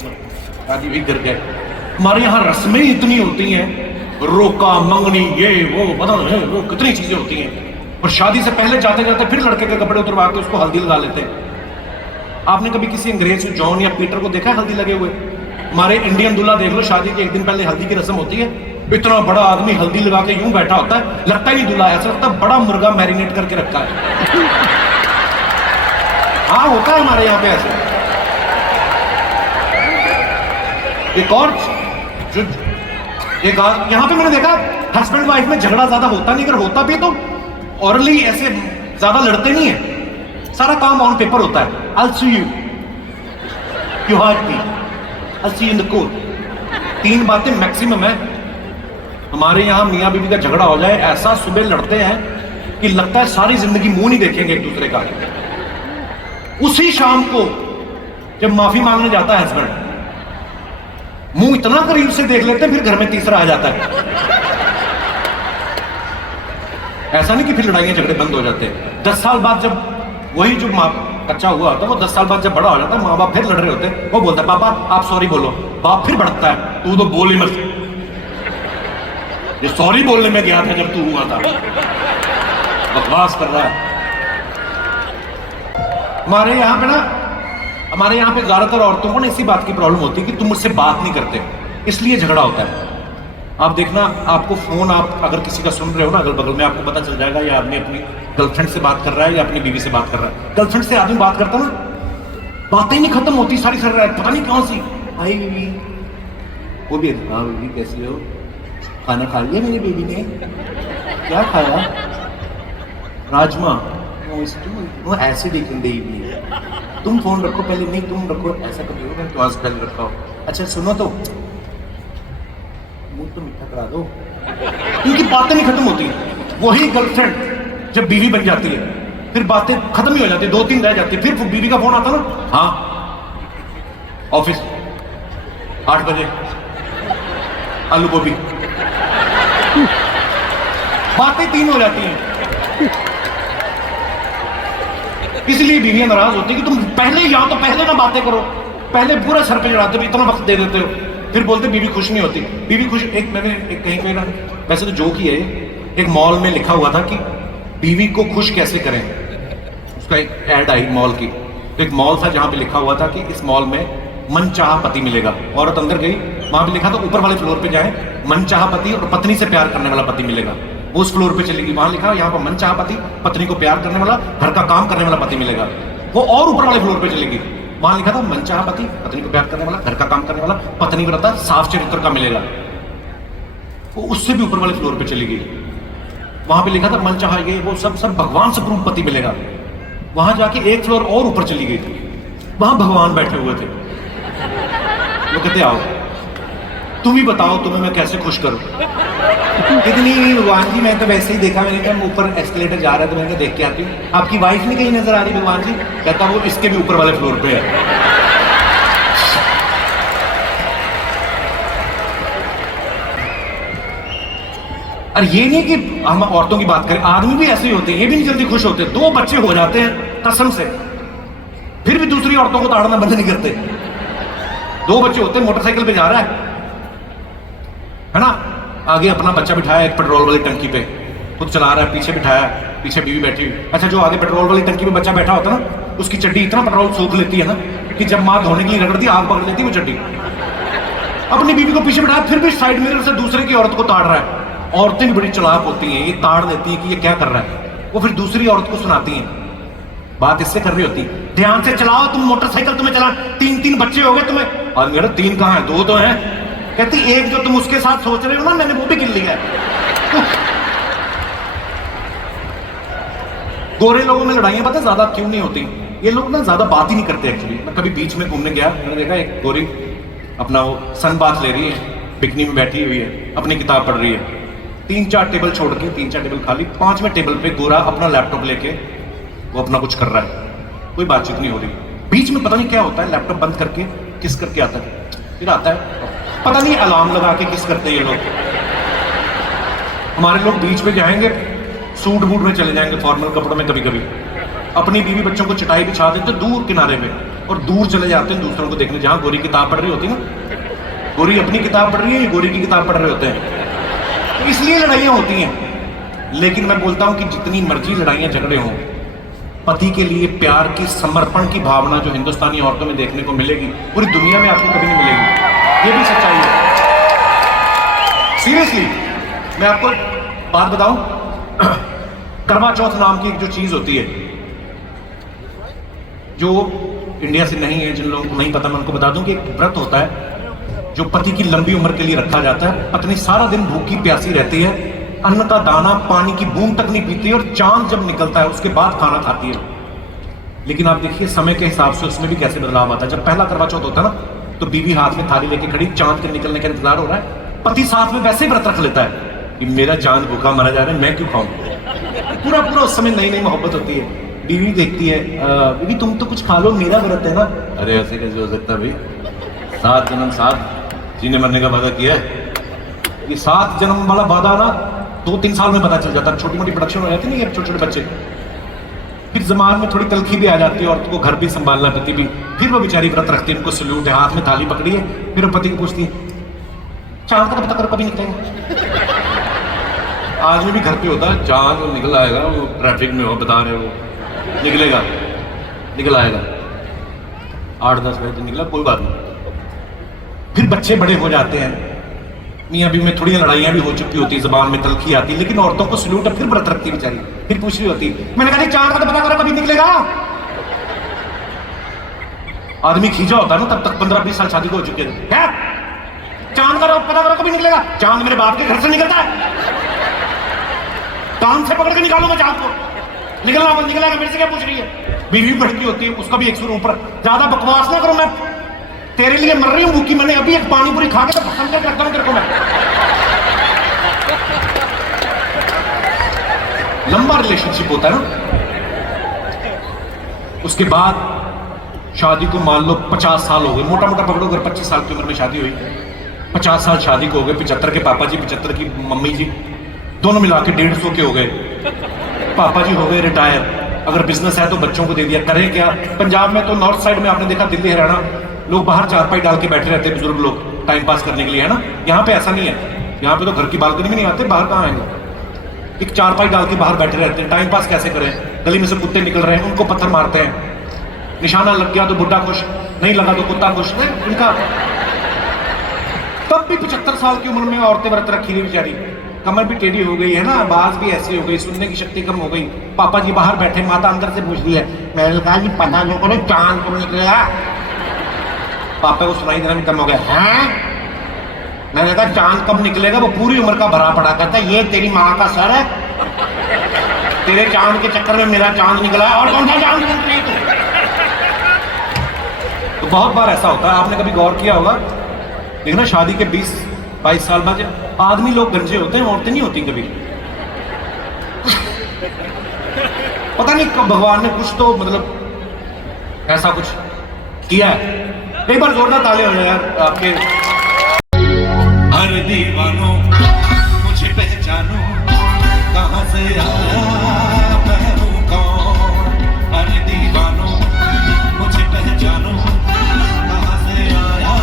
शादी भी कर गए। हमारे यहाँ रस्में इतनी होती हैं, रोका मंगनी, ये वो बदल है, वो कितनी चीजें होती हैं। और शादी से पहले जाते जाते फिर लड़के के कपड़े उतरवा के उसको हल्दी लगा लेते हैं। आपने कभी किसी अंग्रेज जॉन या पीटर को देखा है हल्दी लगे हुए? हमारे इंडियन दूल्हा देख लो, शादी के 1 दिन पहले हल्दी की रस्म होती है, इतना बड़ा आदमी हल्दी लगा के यूं बैठा होता है, लगता ही नहीं दूल्हा, ऐसा लगता है बड़ा मुर्गा मैरिनेट करके रखा है। हाँ, होता है हमारे यहाँ पे ऐसे। एक और जो यहाँ पे मैंने देखा, हस्बैंड वाइफ में झगड़ा ज्यादा होता नहीं, अगर होता भी तो ऑरली ऐसे ज्यादा लड़ते नहीं है, सारा काम ऑन पेपर होता है। I'll see you, you hurt me, I'll see you in the court। 3 बातें मैक्सिमम है। हमारे यहाँ मियाँ बीवी का झगड़ा हो जाए, ऐसा सुबह लड़ते हैं कि लगता है सारी जिंदगी मुंह नहीं देखेंगे एक दूसरे का। उसी शाम को जब माफी मांगने जाता है हस्बैंड, मुंह इतना करीब से देख लेते हैं, फिर घर में तीसरा आ जाता है। ऐसा नहीं कि फिर लड़ाइयां झगड़े बंद हो जाते हैं। 10 साल बाद जब वही जो बच्चा हुआ होता है, वो 10 साल बाद जब बड़ा हो जाता है, माँ बाप फिर लड़ रहे होते हैं, वो बोलता है पापा आप सॉरी बोलो, बाप फिर भड़कता है, तू तो बोल ही मत, ये सॉरी बोलने में गया था जब तू हुआ था, बकवास कर रहा है। हमारे यहाँ पे ज्यादातर औरतों को ना इसी बात की प्रॉब्लम होती है कि तुम मुझसे बात नहीं करते, इसलिए झगड़ा होता है। आप देखना, आपको फोन आप अगर किसी का सुन रहे हो ना अगल बगल में, आपको पता चल जाएगा ये आदमी अपनी गर्लफ्रेंड से बात कर रहा है या अपनी बीवी से बात कर रहा है। गर्लफ्रेंड से आदमी बात करता ना, बातें नहीं खत्म होती सारी रात, पता नहीं कौन सी, हाय बीवी, वो भी हाँ बीवी कैसी हो, खाना खा लिया मेरी बीवी ने, क्या खाया, राजमा, वो एसिड इन द इवनिंग, तुम फोन रखो पहले, नहीं तुम रखो, ऐसा कभी होगा तो आज पहले रखा हो। अच्छा सुनो तो मुंह तो मीठा करा दो। इनकी बातें नहीं खत्म होती। वही गर्लफ्रेंड जब बीवी बन जाती है फिर बातें खत्म ही हो जाती है, 2-3 रह जाती है। फिर बीवी का फोन आता ना, हाँ ऑफिस 8 बजे आलू गोभी, बातें 3 हो जाती हैं। इसलिए बीवियां नाराज होती है कि तुम पहले या तो पहले ना बातें करो, पहले पूरा सर पे चढ़ाते हो, इतना वक्त दे देते हो, फिर बोलते बीवी खुश नहीं होती। बीवी खुश, मैंने कहीं पे ना, वैसे तो जोक ही है, एक मॉल में लिखा हुआ था कि बीवी को खुश कैसे करें, उसका एक ऐड आई मॉल की। तो एक मॉल था जहां पे लिखा हुआ था कि इस मॉल में मनचाहा पति मिलेगा। औरत अंदर गई, वहां पे लिखा था ऊपर वाले फ्लोर पे जाए, मनचाहा पति और पत्नी से प्यार करने वाला पति मिलेगा। वो उस फ्लोर पे चलेगी, वहां लिखा यहाँ पर मनचाहा पति, पत्नी को प्यार करने वाला, घर का काम करने वाला पति मिलेगा। वो और ऊपर वाले फ्लोर पे चलेगी, वहां लिखा था मनचाहा पति, पत्नी को प्यार करने वाला, घर का काम करने वाला, पत्नी व्रता, साफ चरित्र का मिलेगा। वो उससे भी ऊपर वाले फ्लोर पे चली गई, वहां पे लिखा था मनचाहा, ये वो सब भगवान से स्वरूप पति मिलेगा। वहां जाके एक फ्लोर और ऊपर चली गई थी, वहां भगवान बैठे हुए थे। वो कहते आओ तुम ही बताओ तुम्हें मैं कैसे खुश करूं। कितनी भगवान जी, मैं तो वैसे ही देखा, मैंने कहा ऊपर एस्केलेटर जा रहा है तो मैंने कहा देख के आती हूँ, आपकी वाइफ नहीं कहीं नजर आ रही भगवान जी? कहता वो इसके भी ऊपर वाले फ्लोर पे है। और ये नहीं कि हम औरतों की बात करें, आदमी भी ऐसे ही होते हैं, ये भी नहीं जल्दी खुश होते। 2 बच्चे हो जाते हैं कसम से, फिर भी दूसरी औरतों को ताड़ना बंद नहीं करते। 2 बच्चे होते हैं, मोटरसाइकिल पे जा रहा है ना, आगे अपना बच्चा बिठाया एक पेट्रोल वाली टंकी पे, खुद चला रहा है, पीछे बिठाया, पीछे बीवी बैठी हुई। अच्छा जो आगे पेट्रोल वाली टंकी पे बच्चा बैठा होता है ना, उसकी चड्डी इतना पेट्रोल सूख लेती है ना कि जब माँ धोने के लिए रगड़ती आग पकड़ लेती है वो चड्डी। अपनी बीवी को पीछे बिठाया, फिर भी साइड मिरर से दूसरे की औरत को ताड़ रहा है। औरतें भी बड़ी चालाक होती हैं, ये ताड़ देती है कि ये क्या कर रहा है, वो फिर दूसरी औरत को सुनाती हैं। बात इससे कर रही होती, ध्यान से चलाओ तुम मोटरसाइकिल, तुम्हें चला 3 बच्चे हो गए तुम्हें। और मेरा 3 कहाँ है, 2 तो हैं। कहती एक जो तुम उसके साथ सोच रहे हो ना, मैंने वो भी गिन लिया है। गोरे लोगों में लड़ाइयां पता है ज्यादा क्यों नहीं होती? ये लोग ना ज्यादा बात ही नहीं करते एक्चुअली। मैं कभी बीच में घूमने गया, मैंने देखा एक गोरी अपना वो सन बाथ ले रही है, पिकनिक में बैठी हुई है, अपनी किताब पढ़ रही है। 3-4 टेबल छोड़ के, 3-4 टेबल खाली, 5वें टेबल पे गोरा अपना लैपटॉप लेके वो अपना कुछ कर रहा है, कोई बातचीत नहीं हो रही। बीच में पता नहीं क्या होता है, लैपटॉप बंद करके किस करके आता है, फिर आता है, पता नहीं अलार्म लगा के किस करते हैं ये लोग। हमारे लोग बीच पे जाएंगे, सूट बूट में चले जाएंगे, फॉर्मल कपड़ों में, कभी कभी अपनी बीवी बच्चों को चटाई बिछा देते दूर किनारे पे और दूर चले जाते हैं दूसरों को देखने, जहां गोरी किताब पढ़ रही होती है ना। गोरी अपनी किताब पढ़ रही है, ये गोरी की किताब पढ़ रहे होते हैं, तो इसलिए लड़ाइयां होती हैं। लेकिन मैं बोलता हूं कि जितनी मर्जी लड़ाइयां झगड़े हों, पति के लिए प्यार की, समर्पण की भावना जो हिंदुस्तानी औरतों में देखने को मिलेगी, पूरी दुनिया में आपको कभी नहीं मिलेगी। ये भी सच्चाई है। सीरियसली मैं आपको बात बताऊं, करवा चौथ नाम की एक जो चीज होती है, जो इंडिया से नहीं है, जिन लोगों को नहीं पता मैं उनको बता दूं कि एक व्रत होता है जो पति की लंबी उम्र के लिए रखा जाता है। पत्नी सारा दिन भूखी प्यासी रहती है, अन्न का दाना, पानी की बूंद तक नहीं पीती है, और चांद जब निकलता है उसके बाद खाना खाती है। लेकिन आप देखिए समय के हिसाब से उसमें भी कैसे बदलाव आता है। जब पहला करवा चौथ होता है ना, तो बीवी हाथ में थाली लेके खड़ी, चांद के निकलने का इंतजार हो रहा है, पति साथ में वैसे ही व्रत रख लेता है कि मेरा चांद भूखा मरा जा रहा है, मैं क्यों खाऊं। पूरा पूरा उस समय नई नई मोहब्बत होती है। बीवी देखती है, बीवी तुम तो कुछ खा लो, मेरा व्रत है ना। अरे ऐसे कैसे हो सकता है भाई, 7 जन्म 7 जीने मरने का वादा किया है। ये 7 जन्म वाला वादा ना 2-3 साल में पता चल जाता है। छोटी मोटी प्रोडक्शन हो जाती नहीं है, छोटे छोटे बच्चे, फिर जमान में थोड़ी तलखी भी आ जाती है, औरत को घर भी संभालना, पति भी। फिर वो बेचारी व्रत रखती है, उनको सल्यूट है, हाथ में थाली पकड़ी है, फिर वो पति को पूछती है चांद का तो पता करो कभी निकलेगा। आज में भी घर पे होता है, चांद निकल आएगा, वो ट्रैफिक में हो, बता रहे हो निकलेगा, निकल आएगा, 8-10 बजे तो निकला, कोई बात नहीं। फिर बच्चे बड़े हो जाते हैं, मियाँ बीवी में थोड़ी लड़ाइयां भी हो चुकी होती है, जबान में तलखी आती, लेकिन औरतों को सल्यूट है, फिर व्रत रखती बेचारी, फिर पूछ रही होती, मैंने कहा चांद का तो पता करो कभी निकलेगा। आदमी खींचा होता है ना, तब तक 15-20 साल शादी को हो चुके हैं, चांद का पता करो कभी निकलेगा। चांद मेरे बाप के घर से निकलता है, कान से पकड़ के निकालो मैं चांद को, निकलना निकलेगा, मेरे से क्या पूछ रही है। बीवी लड़की होती है उसका भी एक सुर ऊपर। ज्यादा बकवास ना करो, मैं तेरे लिए मर रही हूँ भूखी। मैंने अभी एक पानी पूरी खा के तो पसंद कर रखता हूँ तेरे को मैं। लंबा रिलेशनशिप होता है ना, उसके बाद शादी को मान लो 50 साल हो गए, मोटा मोटा पकड़ो, अगर 25 साल की उम्र में शादी हुई, 50 साल शादी को हो गए, 75 के पापा जी, 75 की मम्मी जी, दोनों मिला के 150 के हो गए। पापा जी हो गए रिटायर, अगर बिजनेस है तो बच्चों को दे दिया, करें क्या? पंजाब में तो नॉर्थ साइड में आपने देखा, दिल्ली हरियाणा, लोग बाहर चारपाई डाल के बैठे रहते हैं, बुजुर्ग लोग टाइम पास करने के लिए, है ना। यहाँ पे ऐसा नहीं है, यहाँ पे तो घर की बालकनी में नहीं आते, बाहर कहाँ आएंगे, एक चारपाई डाल के बाहर बैठे रहते हैं। टाइम पास कैसे करें? गली में से कुत्ते निकल रहे हैं, उनको पत्थर मारते हैं, निशाना लग गया तो बुड्ढा खुश, नहीं लगा तो कुत्ता खुश है उनका। तब भी 75 साल की उम्र में औरतें व्रत रखी हुई बेचारी, कमर भी टेढ़ी हो गई है ना, आवाज भी ऐसी हो गई, सुनने की शक्ति कम हो गई। पापा जी बाहर बैठे, माता अंदर से पूछ रही है, मैंने कहा जी पता नहीं करो चांद कब निकलेगा। पापा को सुनाई देना भी कम हो गया, हैं? मैंने कहा चांद कब निकलेगा? वो पूरी उम्र का भरा पड़ा, कहता ये तेरी माँ का सर है, तेरे चांद के चक्कर में मेरा चांद निकला है, और कौन सा चांद निकल रही है? तो बहुत बार ऐसा होता है, आपने कभी गौर किया होगा, देखना शादी के 20-22 साल बाद आदमी लोग गंजे होते हैं, औरतें नहीं होती कभी। पता नहीं कब भगवान ने कुछ तो मतलब ऐसा कुछ किया है। एक बार जोरदार ताली हो जाए यार आपके। हर दीवानो मुझे पहचानो, कहां से आया मैं हूं कौन। हर दीवानो मुझे पहचानो, कहां से आया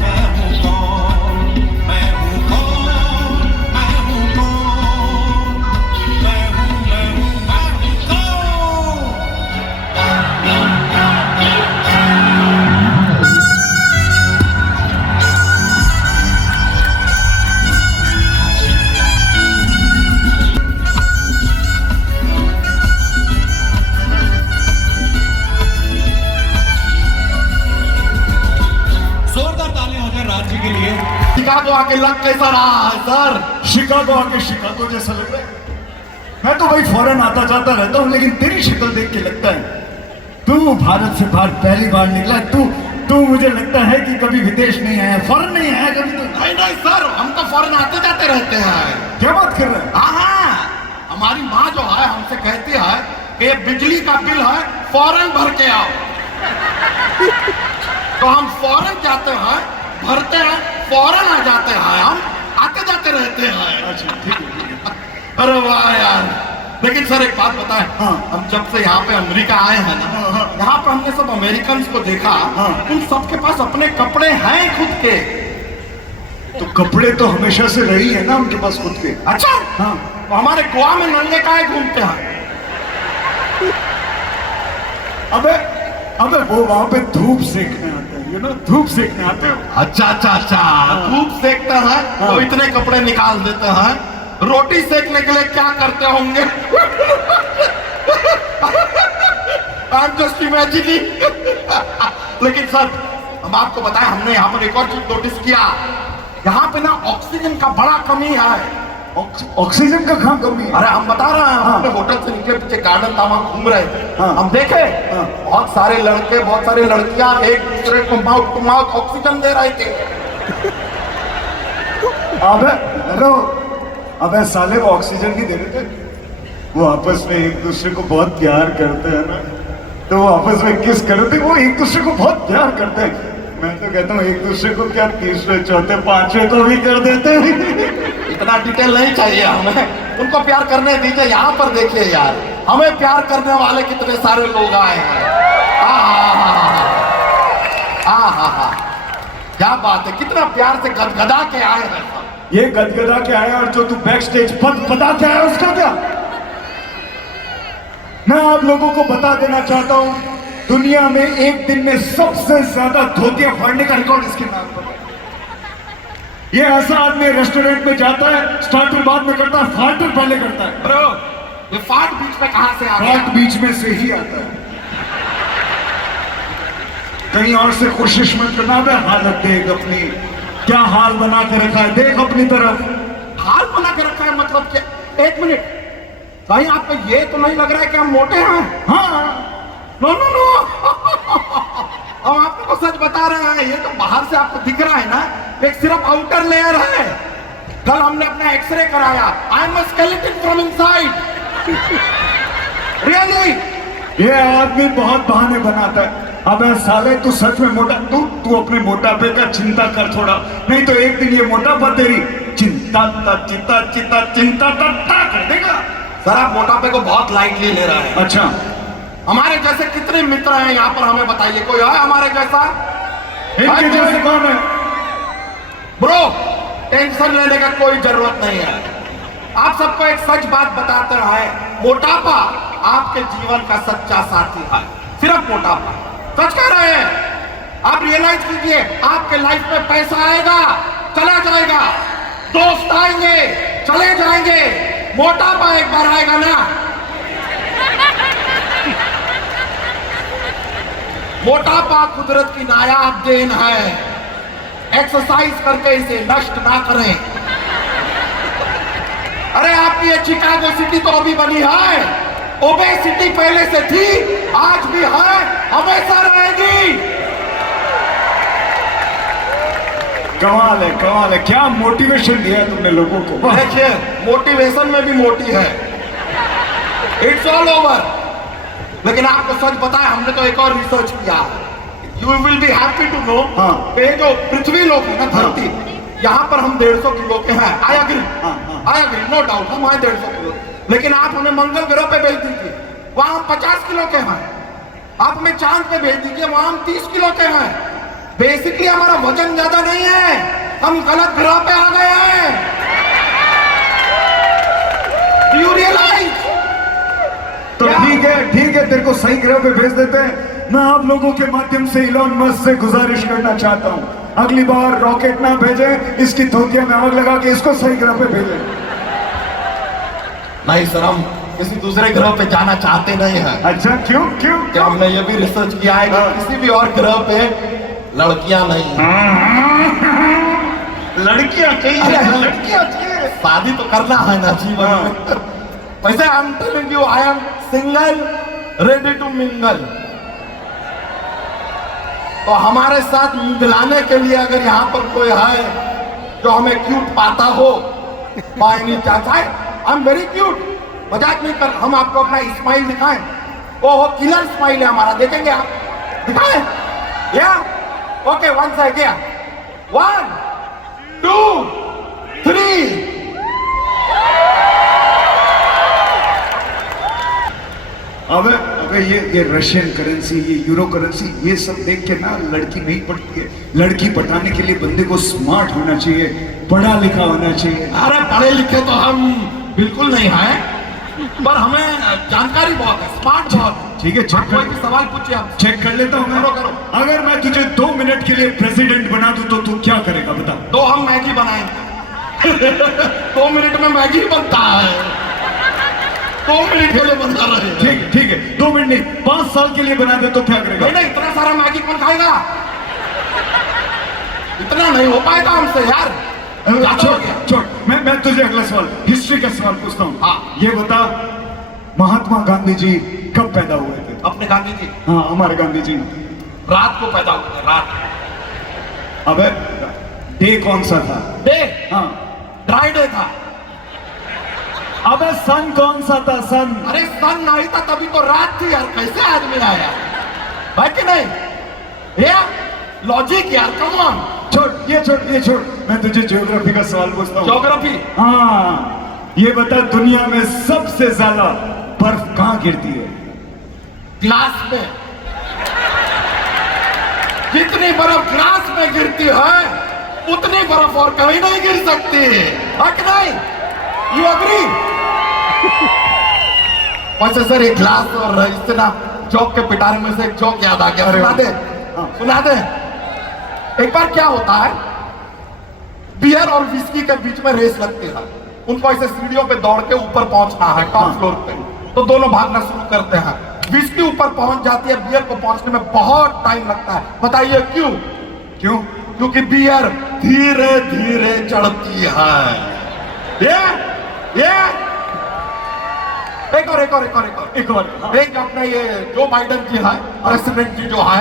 मैं हूं कौन। मैं हूं कौन, मैं हूं कौन, मैं हूं कौन। जोरदार ताली हो जाए राज जी के लिए। शिकागो आके लग कैसा रहा है सर? शिकागो आके शिकागो जैसा लग रहा है। मैं तो भाई फौरन आता जाता रहता हूँ, लेकिन तेरी शक्ल देख के लगता है तू भारत से बाहर पहली बार निकला। तू मुझे लगता है कि कभी विदेश नहीं आया, फौरन नहीं आया कभी। तो नहीं नहीं सर, हम तो फौरन आते जाते रहते हैं। क्या बात कर रहे हैं? हाँ, हमारी माँ जो है हमसे कहती है कि बिजली का बिल है फौरन भर के आओ। तो हम फौरन जाते हैं, भरते हैं, फौरन आ जाते हैं, हम आते जाते रहते हैं। अच्छा ठीक है। अरे वाह यार। लेकिन सर एक बात बताएं, हाँ। हम जब से यहाँ पे अमेरिका आए हैं ना, हाँ। यहाँ पे हमने सब अमेरिकन को देखा, हाँ। उन सबके पास अपने कपड़े हैं खुद के। तो कपड़े तो हमेशा से रही है ना उनके पास खुद के। अच्छा, हाँ। तो हमारे गोवा में नंगे काहे घूमते हैं? अबे वो वहां पे धूप सेकने आते हैं, धूप सेकने आते हैं। अच्छा अच्छा अच्छा, धूप सेकते हैं हाँ। तो इतने कपड़े निकाल देते हैं। रोटी सेकने के लिए क्या करते होंगे? I am just imagining. लेकिन सर हम आपको बताएं, हमने यहाँ पर एक और चीज नोटिस किया, यहाँ पे ना ऑक्सीजन का बड़ा कमी है। ऑक्सीजन का कहाँ कमी है? अरे हम बता रहे हैं, हम हाँ। अपने होटल से निकले, पीछे गार्डन था, वहां घूम रहे थे। हाँ। हम देखे हाँ। बहुत सारे लड़के, बहुत सारी लड़कियां एक दूसरे को माउथ टू माउथ ऑक्सीजन दे रहे थे। अबे हेलो, अबे साले वो ऑक्सीजन नहीं दे रहे थे, वो आपस में एक दूसरे को बहुत प्यार करते हैं ना, तो वो आपस में किस करते थे, वो एक दूसरे को बहुत प्यार करते हैं। मैं तो कहता हूँ एक दूसरे को क्या तीसरे चौथे पांचवे को भी कर देते हैं। इतना डिटेल नहीं चाहिए हमें, उनको प्यार करने दीजिए। यहाँ पर देखिए यार, हमें प्यार करने वाले कितने सारे लोग आए हैं। हाँ, क्या बात है, कितना प्यार से गदगदा के आए हैं सब। ये गदगदा के आया, और जो तू बैक स्टेज पद बता के आया उसका क्या? मैं आप लोगों को बता देना चाहता हूं, दुनिया में एक दिन में सबसे ज्यादा धोतियां फाड़ने का रिकॉर्ड इसके नाम पर है। ये ऐसा आदमी रेस्टोरेंट में जाता है, स्टार्टर बाद में करता है, फाटर पहले करता है। ब्रो, ये फाट बीच में कहां से आ गया? फाट बीच में से ही आता है, कहीं और से कोशिश मत करना। बे हालत देख अपनी, क्या हाल बना के रखा है, देख अपनी तरफ। हाल बना के रखा है मतलब क्या? एक मिनट, कहीं आपको ये तो नहीं लग रहा है कि हम मोटे हैं? हाँ, नो नो नो हम आपको सच बता रहे हैं, ये तो बाहर से आपको दिख रहा है ना, एक सिर्फ आउटर लेयर है। कल हमने अपना एक्सरे कराया, I am skeleton from inside. Really ये आदमी बहुत बहाने बनाता है। अबे साले तू सच में मोटा, तू अपने मोटापे का चिंता कर थोड़ा, नहीं तो एक दिन ये मोटापा तेरी चिंता कर देगा। सर आप मोटापे को बहुत लाइटली ले रहे हैं। अच्छा, हमारे जैसे कितने मित्र हैं यहाँ पर, हमें बताइए, कोई है हमारे जैसा? इनके जैसे कौन है? ब्रो टेंशन लेने का कोई जरूरत नहीं है। आप सबको एक सच बात बताते हैं, मोटापा आपके जीवन का सच्चा साथी है। सिर्फ मोटापा, सच कह रहे हैं। आप रियलाइज कीजिए, आपके लाइफ में पैसा आएगा, चला जाएगा, दोस्त आएंगे, चले जाएंगे, मोटापा एक बार आएगा ना। मोटापा कुदरत की नायाब देन है। एक्सरसाइज करके इसे नष्ट ना करें। अरे आपकी ये चिकागो सिटी तो अभी बनी है, ओबेसिटी पहले से थी, आज भी है, हमेशा रहेगी। कमाल है, क्या मोटिवेशन दिया तुमने लोगों को। देखिए मोटिवेशन में भी मोटी है, इट्स ऑल ओवर। लेकिन आपको सच बताएं, हमने तो एक और रिसर्च किया, you will be happy to know. ये जो पृथ्वी लोक है ना, धरती, यहाँ पर हम 150 किलो के हैं। आई एग्री, नो डाउट, हम हैं 150 किलो। लेकिन आप हमें मंगल ग्रह पे भेज दीजिए, वहां हम 50 किलो के हैं। आप हमें चांद पे भेज दीजिए, वहां हम 30 किलो के हैं। बेसिकली हमारा वजन ज्यादा नहीं है, हम गलत ग्रह पे आ गए हैं। You realise? तो ठीक है, तेरे को सही ग्रह पे भेज देते हैं। मैं आप लोगों के माध्यम से इलॉन मस्क से गुजारिश करना चाहता हूं, अगली बार रॉकेट ना भेजें, इसकी धोतिया में आग लगा के इसको सही ग्रह पे भेजें। नहीं सर, हम किसी दूसरे ग्रह पे जाना चाहते नहीं हैं। अच्छा, क्यों? क्या हमने ये भी रिसर्च किया है कि किसी भी और ग्रह पे लड़कियां नहीं हैं। लड़कियां चाहिए। शादी तो करना है ना जीवन में। वैसे I am telling you, I am single, ready to mingle. तो हमारे साथ मिलाने के लिए अगर यहाँ पर कोई है जो हमें क्यूट पाता हो, by any chance, I am very cute, मजाक नहीं कर। हम आपको अपना स्माइल दिखाएं, ओहो किलर स्माइल है हमारा, देखेंगे आप? दिखाएं? या ओके, वन से गया, 1 2 3। अबे ये रशियन करेंसी, ये यूरो करेंसी, ये सब देख के ना लड़की नहीं पटती है। लड़की पटाने के लिए बंदे को स्मार्ट होना चाहिए, पढ़ा लिखा होना चाहिए। अरे पढ़े लिखे तो हम बिल्कुल नहीं हैं, पर हमें जानकारी बहुत है, स्मार्ट बहुत है। ठीक है, चेक कोई कर, भी सवाल पूछिए आप। चेक कर लेता हूँ मैं। करो। अगर मैं तुझे 2 मिनट के लिए प्रेसिडेंट बना दूं तो तू क्या करेगा बता? तो हम मैगी बनाएंगे। 2 मिनट में मैगी बनता है, 2 मिनट के लिए बनता रहे। ठीक है, 2 मिनट नहीं, 5 साल के लिए बना दे तो क्या करेगा? नहीं, इतना सारा मैगी कौन खाएगा? इतना नहीं हो पाएगा हमसे यार। छोड़, मैं तुझे अगला सवाल, हिस्ट्री का सवाल पूछता हूँ। हाँ। ये बता, महात्मा गांधी जी कब पैदा हुए थे? अपने गांधी जी हाँ, हमारे गांधी जी रात को पैदा हुए थे, रात। अबे डे कौन सा था? डे हाँ, ड्राई डे था। अबे सन कौन सा था? सन? अरे सन नहीं था तभी तो रात थी यार, कैसे आदमी आया है कि नहीं? ये लॉजिक यार, कम ऑन। छोड़, मैं तुझे ज्योग्राफी का सवाल पूछता हूँ। ज्योग्राफी? हाँ, ये बता, दुनिया में सबसे ज्यादा बर्फ कहाँ गिरती है? ग्लास में। जितनी बर्फ ग्लास में गिरती है, उतनी बर्फ और कहीं नहीं गिर सकती है कि नहीं? You agree? वैसे सर एक ग्लास और इससे ना जोक के पिटारे में से एक जोक याद आ गया, सुना दे। एक बार क्या होता है, बियर और विस्की के बीच में रेस लगती है। उनको ऐसे सीढ़ियों पे दौड़ के ऊपर पहुंचना है, टॉप फ्लोर पे। तो दोनों भागना शुरू करते हैं। विस्की ऊपर पहुंच जाती है, बियर को पहुंचने में बहुत टाइम लगता है। बताइए क्यों? क्योंकि बियर धीरे धीरे चढ़ती है। ये एक और हाँ। एक अपना ये जो बाइडन जी है, प्रेसिडेंट जी जो है,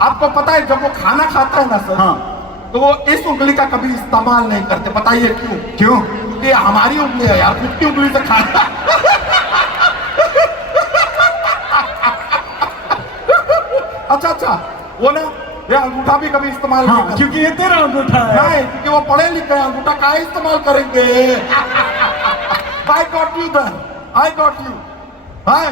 आपको पता है जब वो खाना खाता है ना सर, हाँ। तो वो इस उंगली का कभी इस्तेमाल नहीं करते। बताइए क्यों? क्यों? क्योंकि हमारी उंगली है यार, 50 उंगली से खाता। अच्छा, वो ना ये अंगूठा भी कभी इस्तेमाल नहीं हाँ, करते। क्योंकि ये तेरा अंगूठा है। नहीं, क्योंकि वो पढ़े लिखे हैं, अंगूठा का इस्तेमाल करेंगे। I got you then. I got you. हाँ?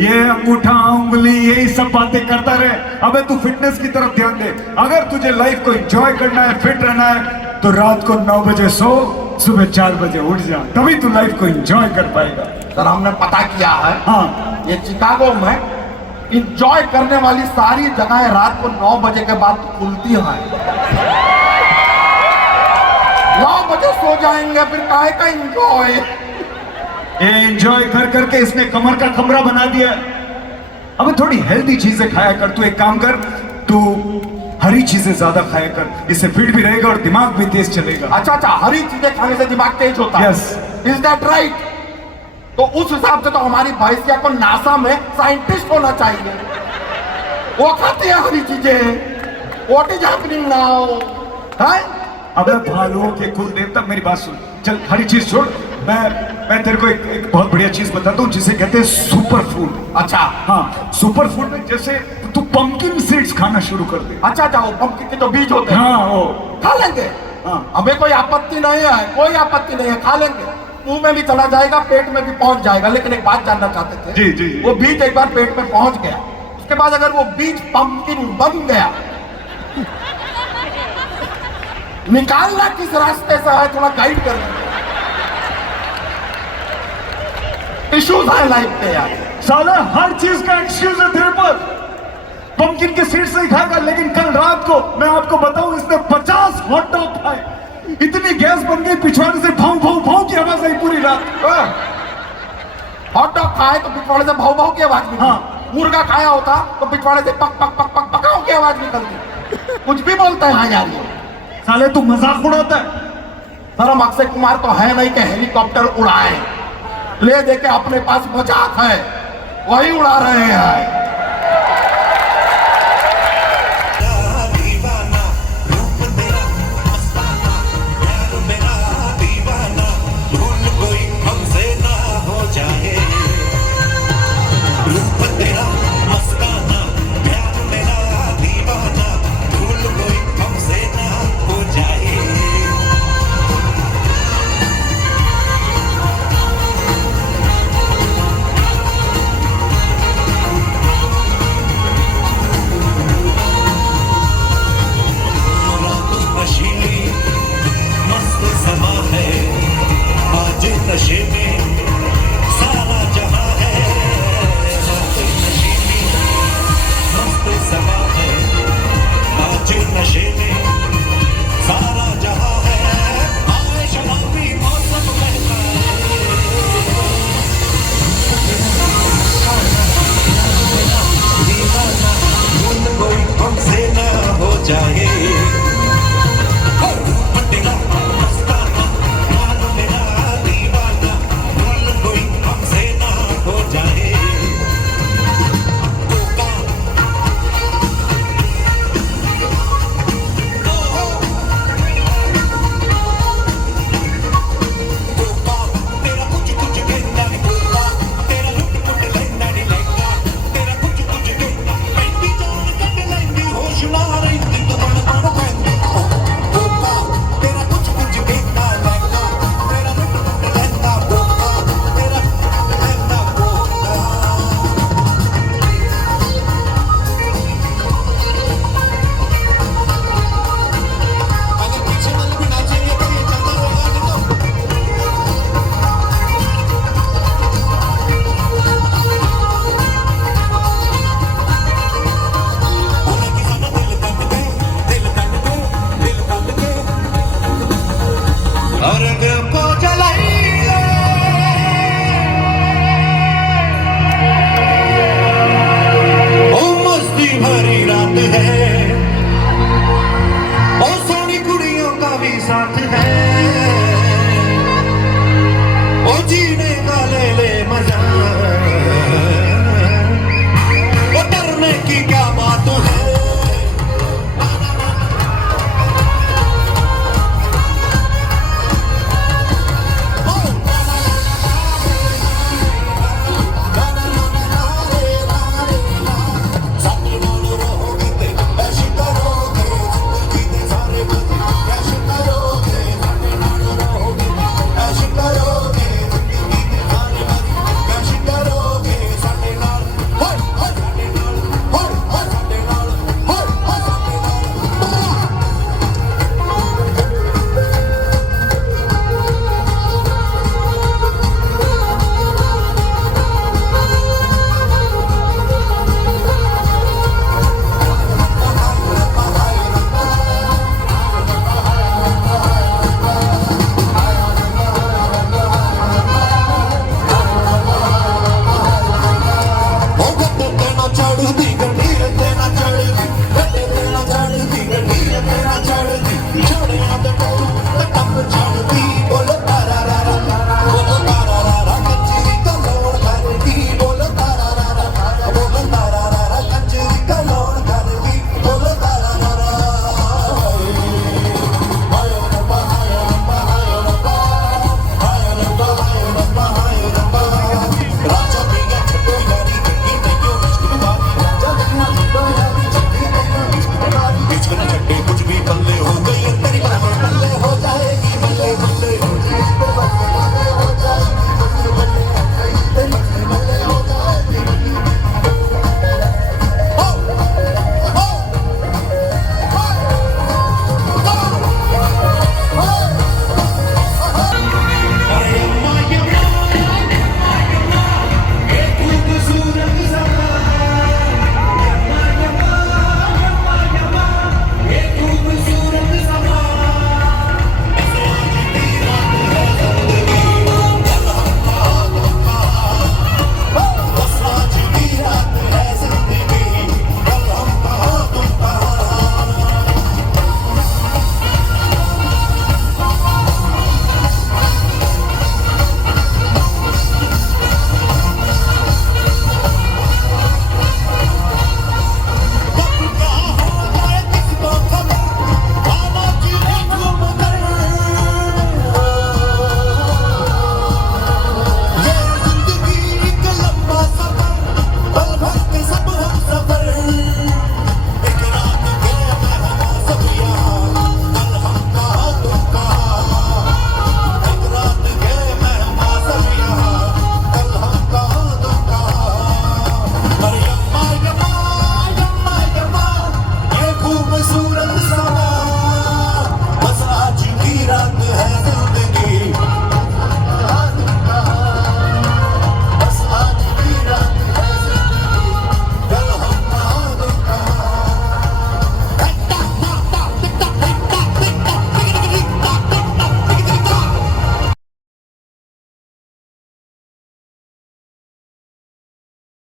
ये अंगूठा उंगली यही सब बातें करता रहे। अबे तू फिटनेस की तरफ ध्यान दे। अगर तुझे लाइफ को एंजॉय करना है, फिट रहना है, तो रात को 9 बजे सो, सुबह 4 बजे उठ जा, तभी तू लाइफ को एंजॉय कर पाएगा। सर हमने पता किया है, हाँ। ये चिकागो में इंजॉय करने वाली सारी जगहें रात को 9 बजे के बाद खुलती हैं। 9 बजे सो जाएंगे, फिर काहे का इंजॉय? ये एंजॉय कर करके इसने कमर का कमरा बना दिया है। अब थोड़ी हेल्दी चीजें खाया कर। तू एक काम कर, तू हरी चीजें ज्यादा खाया कर, इससे फिट भी रहेगा और दिमाग भी तेज चलेगा। अच्छा, हरी चीजें खाने से दिमाग तेज होता है। Yes. Is that right? तो उस हिसाब से तो हमारी भैंसिया को नासा में साइंटिस्ट होना चाहिए। वो खाती है हरी चीजें। What is happening now? अबे भालुओं के कुल देवता, मेरी बात सुन, चल हरी चीज छोड़। मैं तेरे को एक बहुत बढ़िया चीज बताता हूँ जिसे कहते हैं सुपर फूड। अच्छा, हाँ, सुपर फूड में जैसे तू पंपकिन सीड्स खाना शुरू कर दे। अच्छा, वो पंपकिन के जो बीज होते हैं, हाँ, वो खा लेंगे। हाँ। हमें कोई आपत्ति नहीं है, कोई आपत्ति नहीं है, खा लेंगे। मुंह में भी चला जाएगा, पेट में भी पहुंच जाएगा। लेकिन एक बात जानना चाहते थे। जी। वो बीज एक बार पेट में पहुंच गया, उसके बाद अगर वो बीज पंपकिन बन गया, निकालना किस रास्ते से है, थोड़ा गाइड कर दीजिए। इश्यूज है लाइफ पे यार। साला हर चीज का एक्सक्यूज है तेरे पास। पंपकिन के सीड्स नहीं खाएगा, लेकिन कल रात को मैं आपको बताऊं, इसने 50 हॉट डॉग खाए। इतनी गैस बन गई, पिछवाड़े से भाव भाव भाव की आवाज आई पूरी रात। हॉट डॉग खाए तो पिछवाड़े से भाव भाव की आवाज निकलती। हाँ। मुर्गा खाया होता तो पिछवाड़े से पक पक पक पक पकाओ की आवाज निकलती। कुछ भी बोलते हैं हाँ यार ये। साले तू मजाक उड़ाता है। सर हम अक्षय कुमार तो है नहीं कि हेलीकॉप्टर उड़ाए, ले दे के अपने पास मजाक है, वही उड़ा रहे हैं।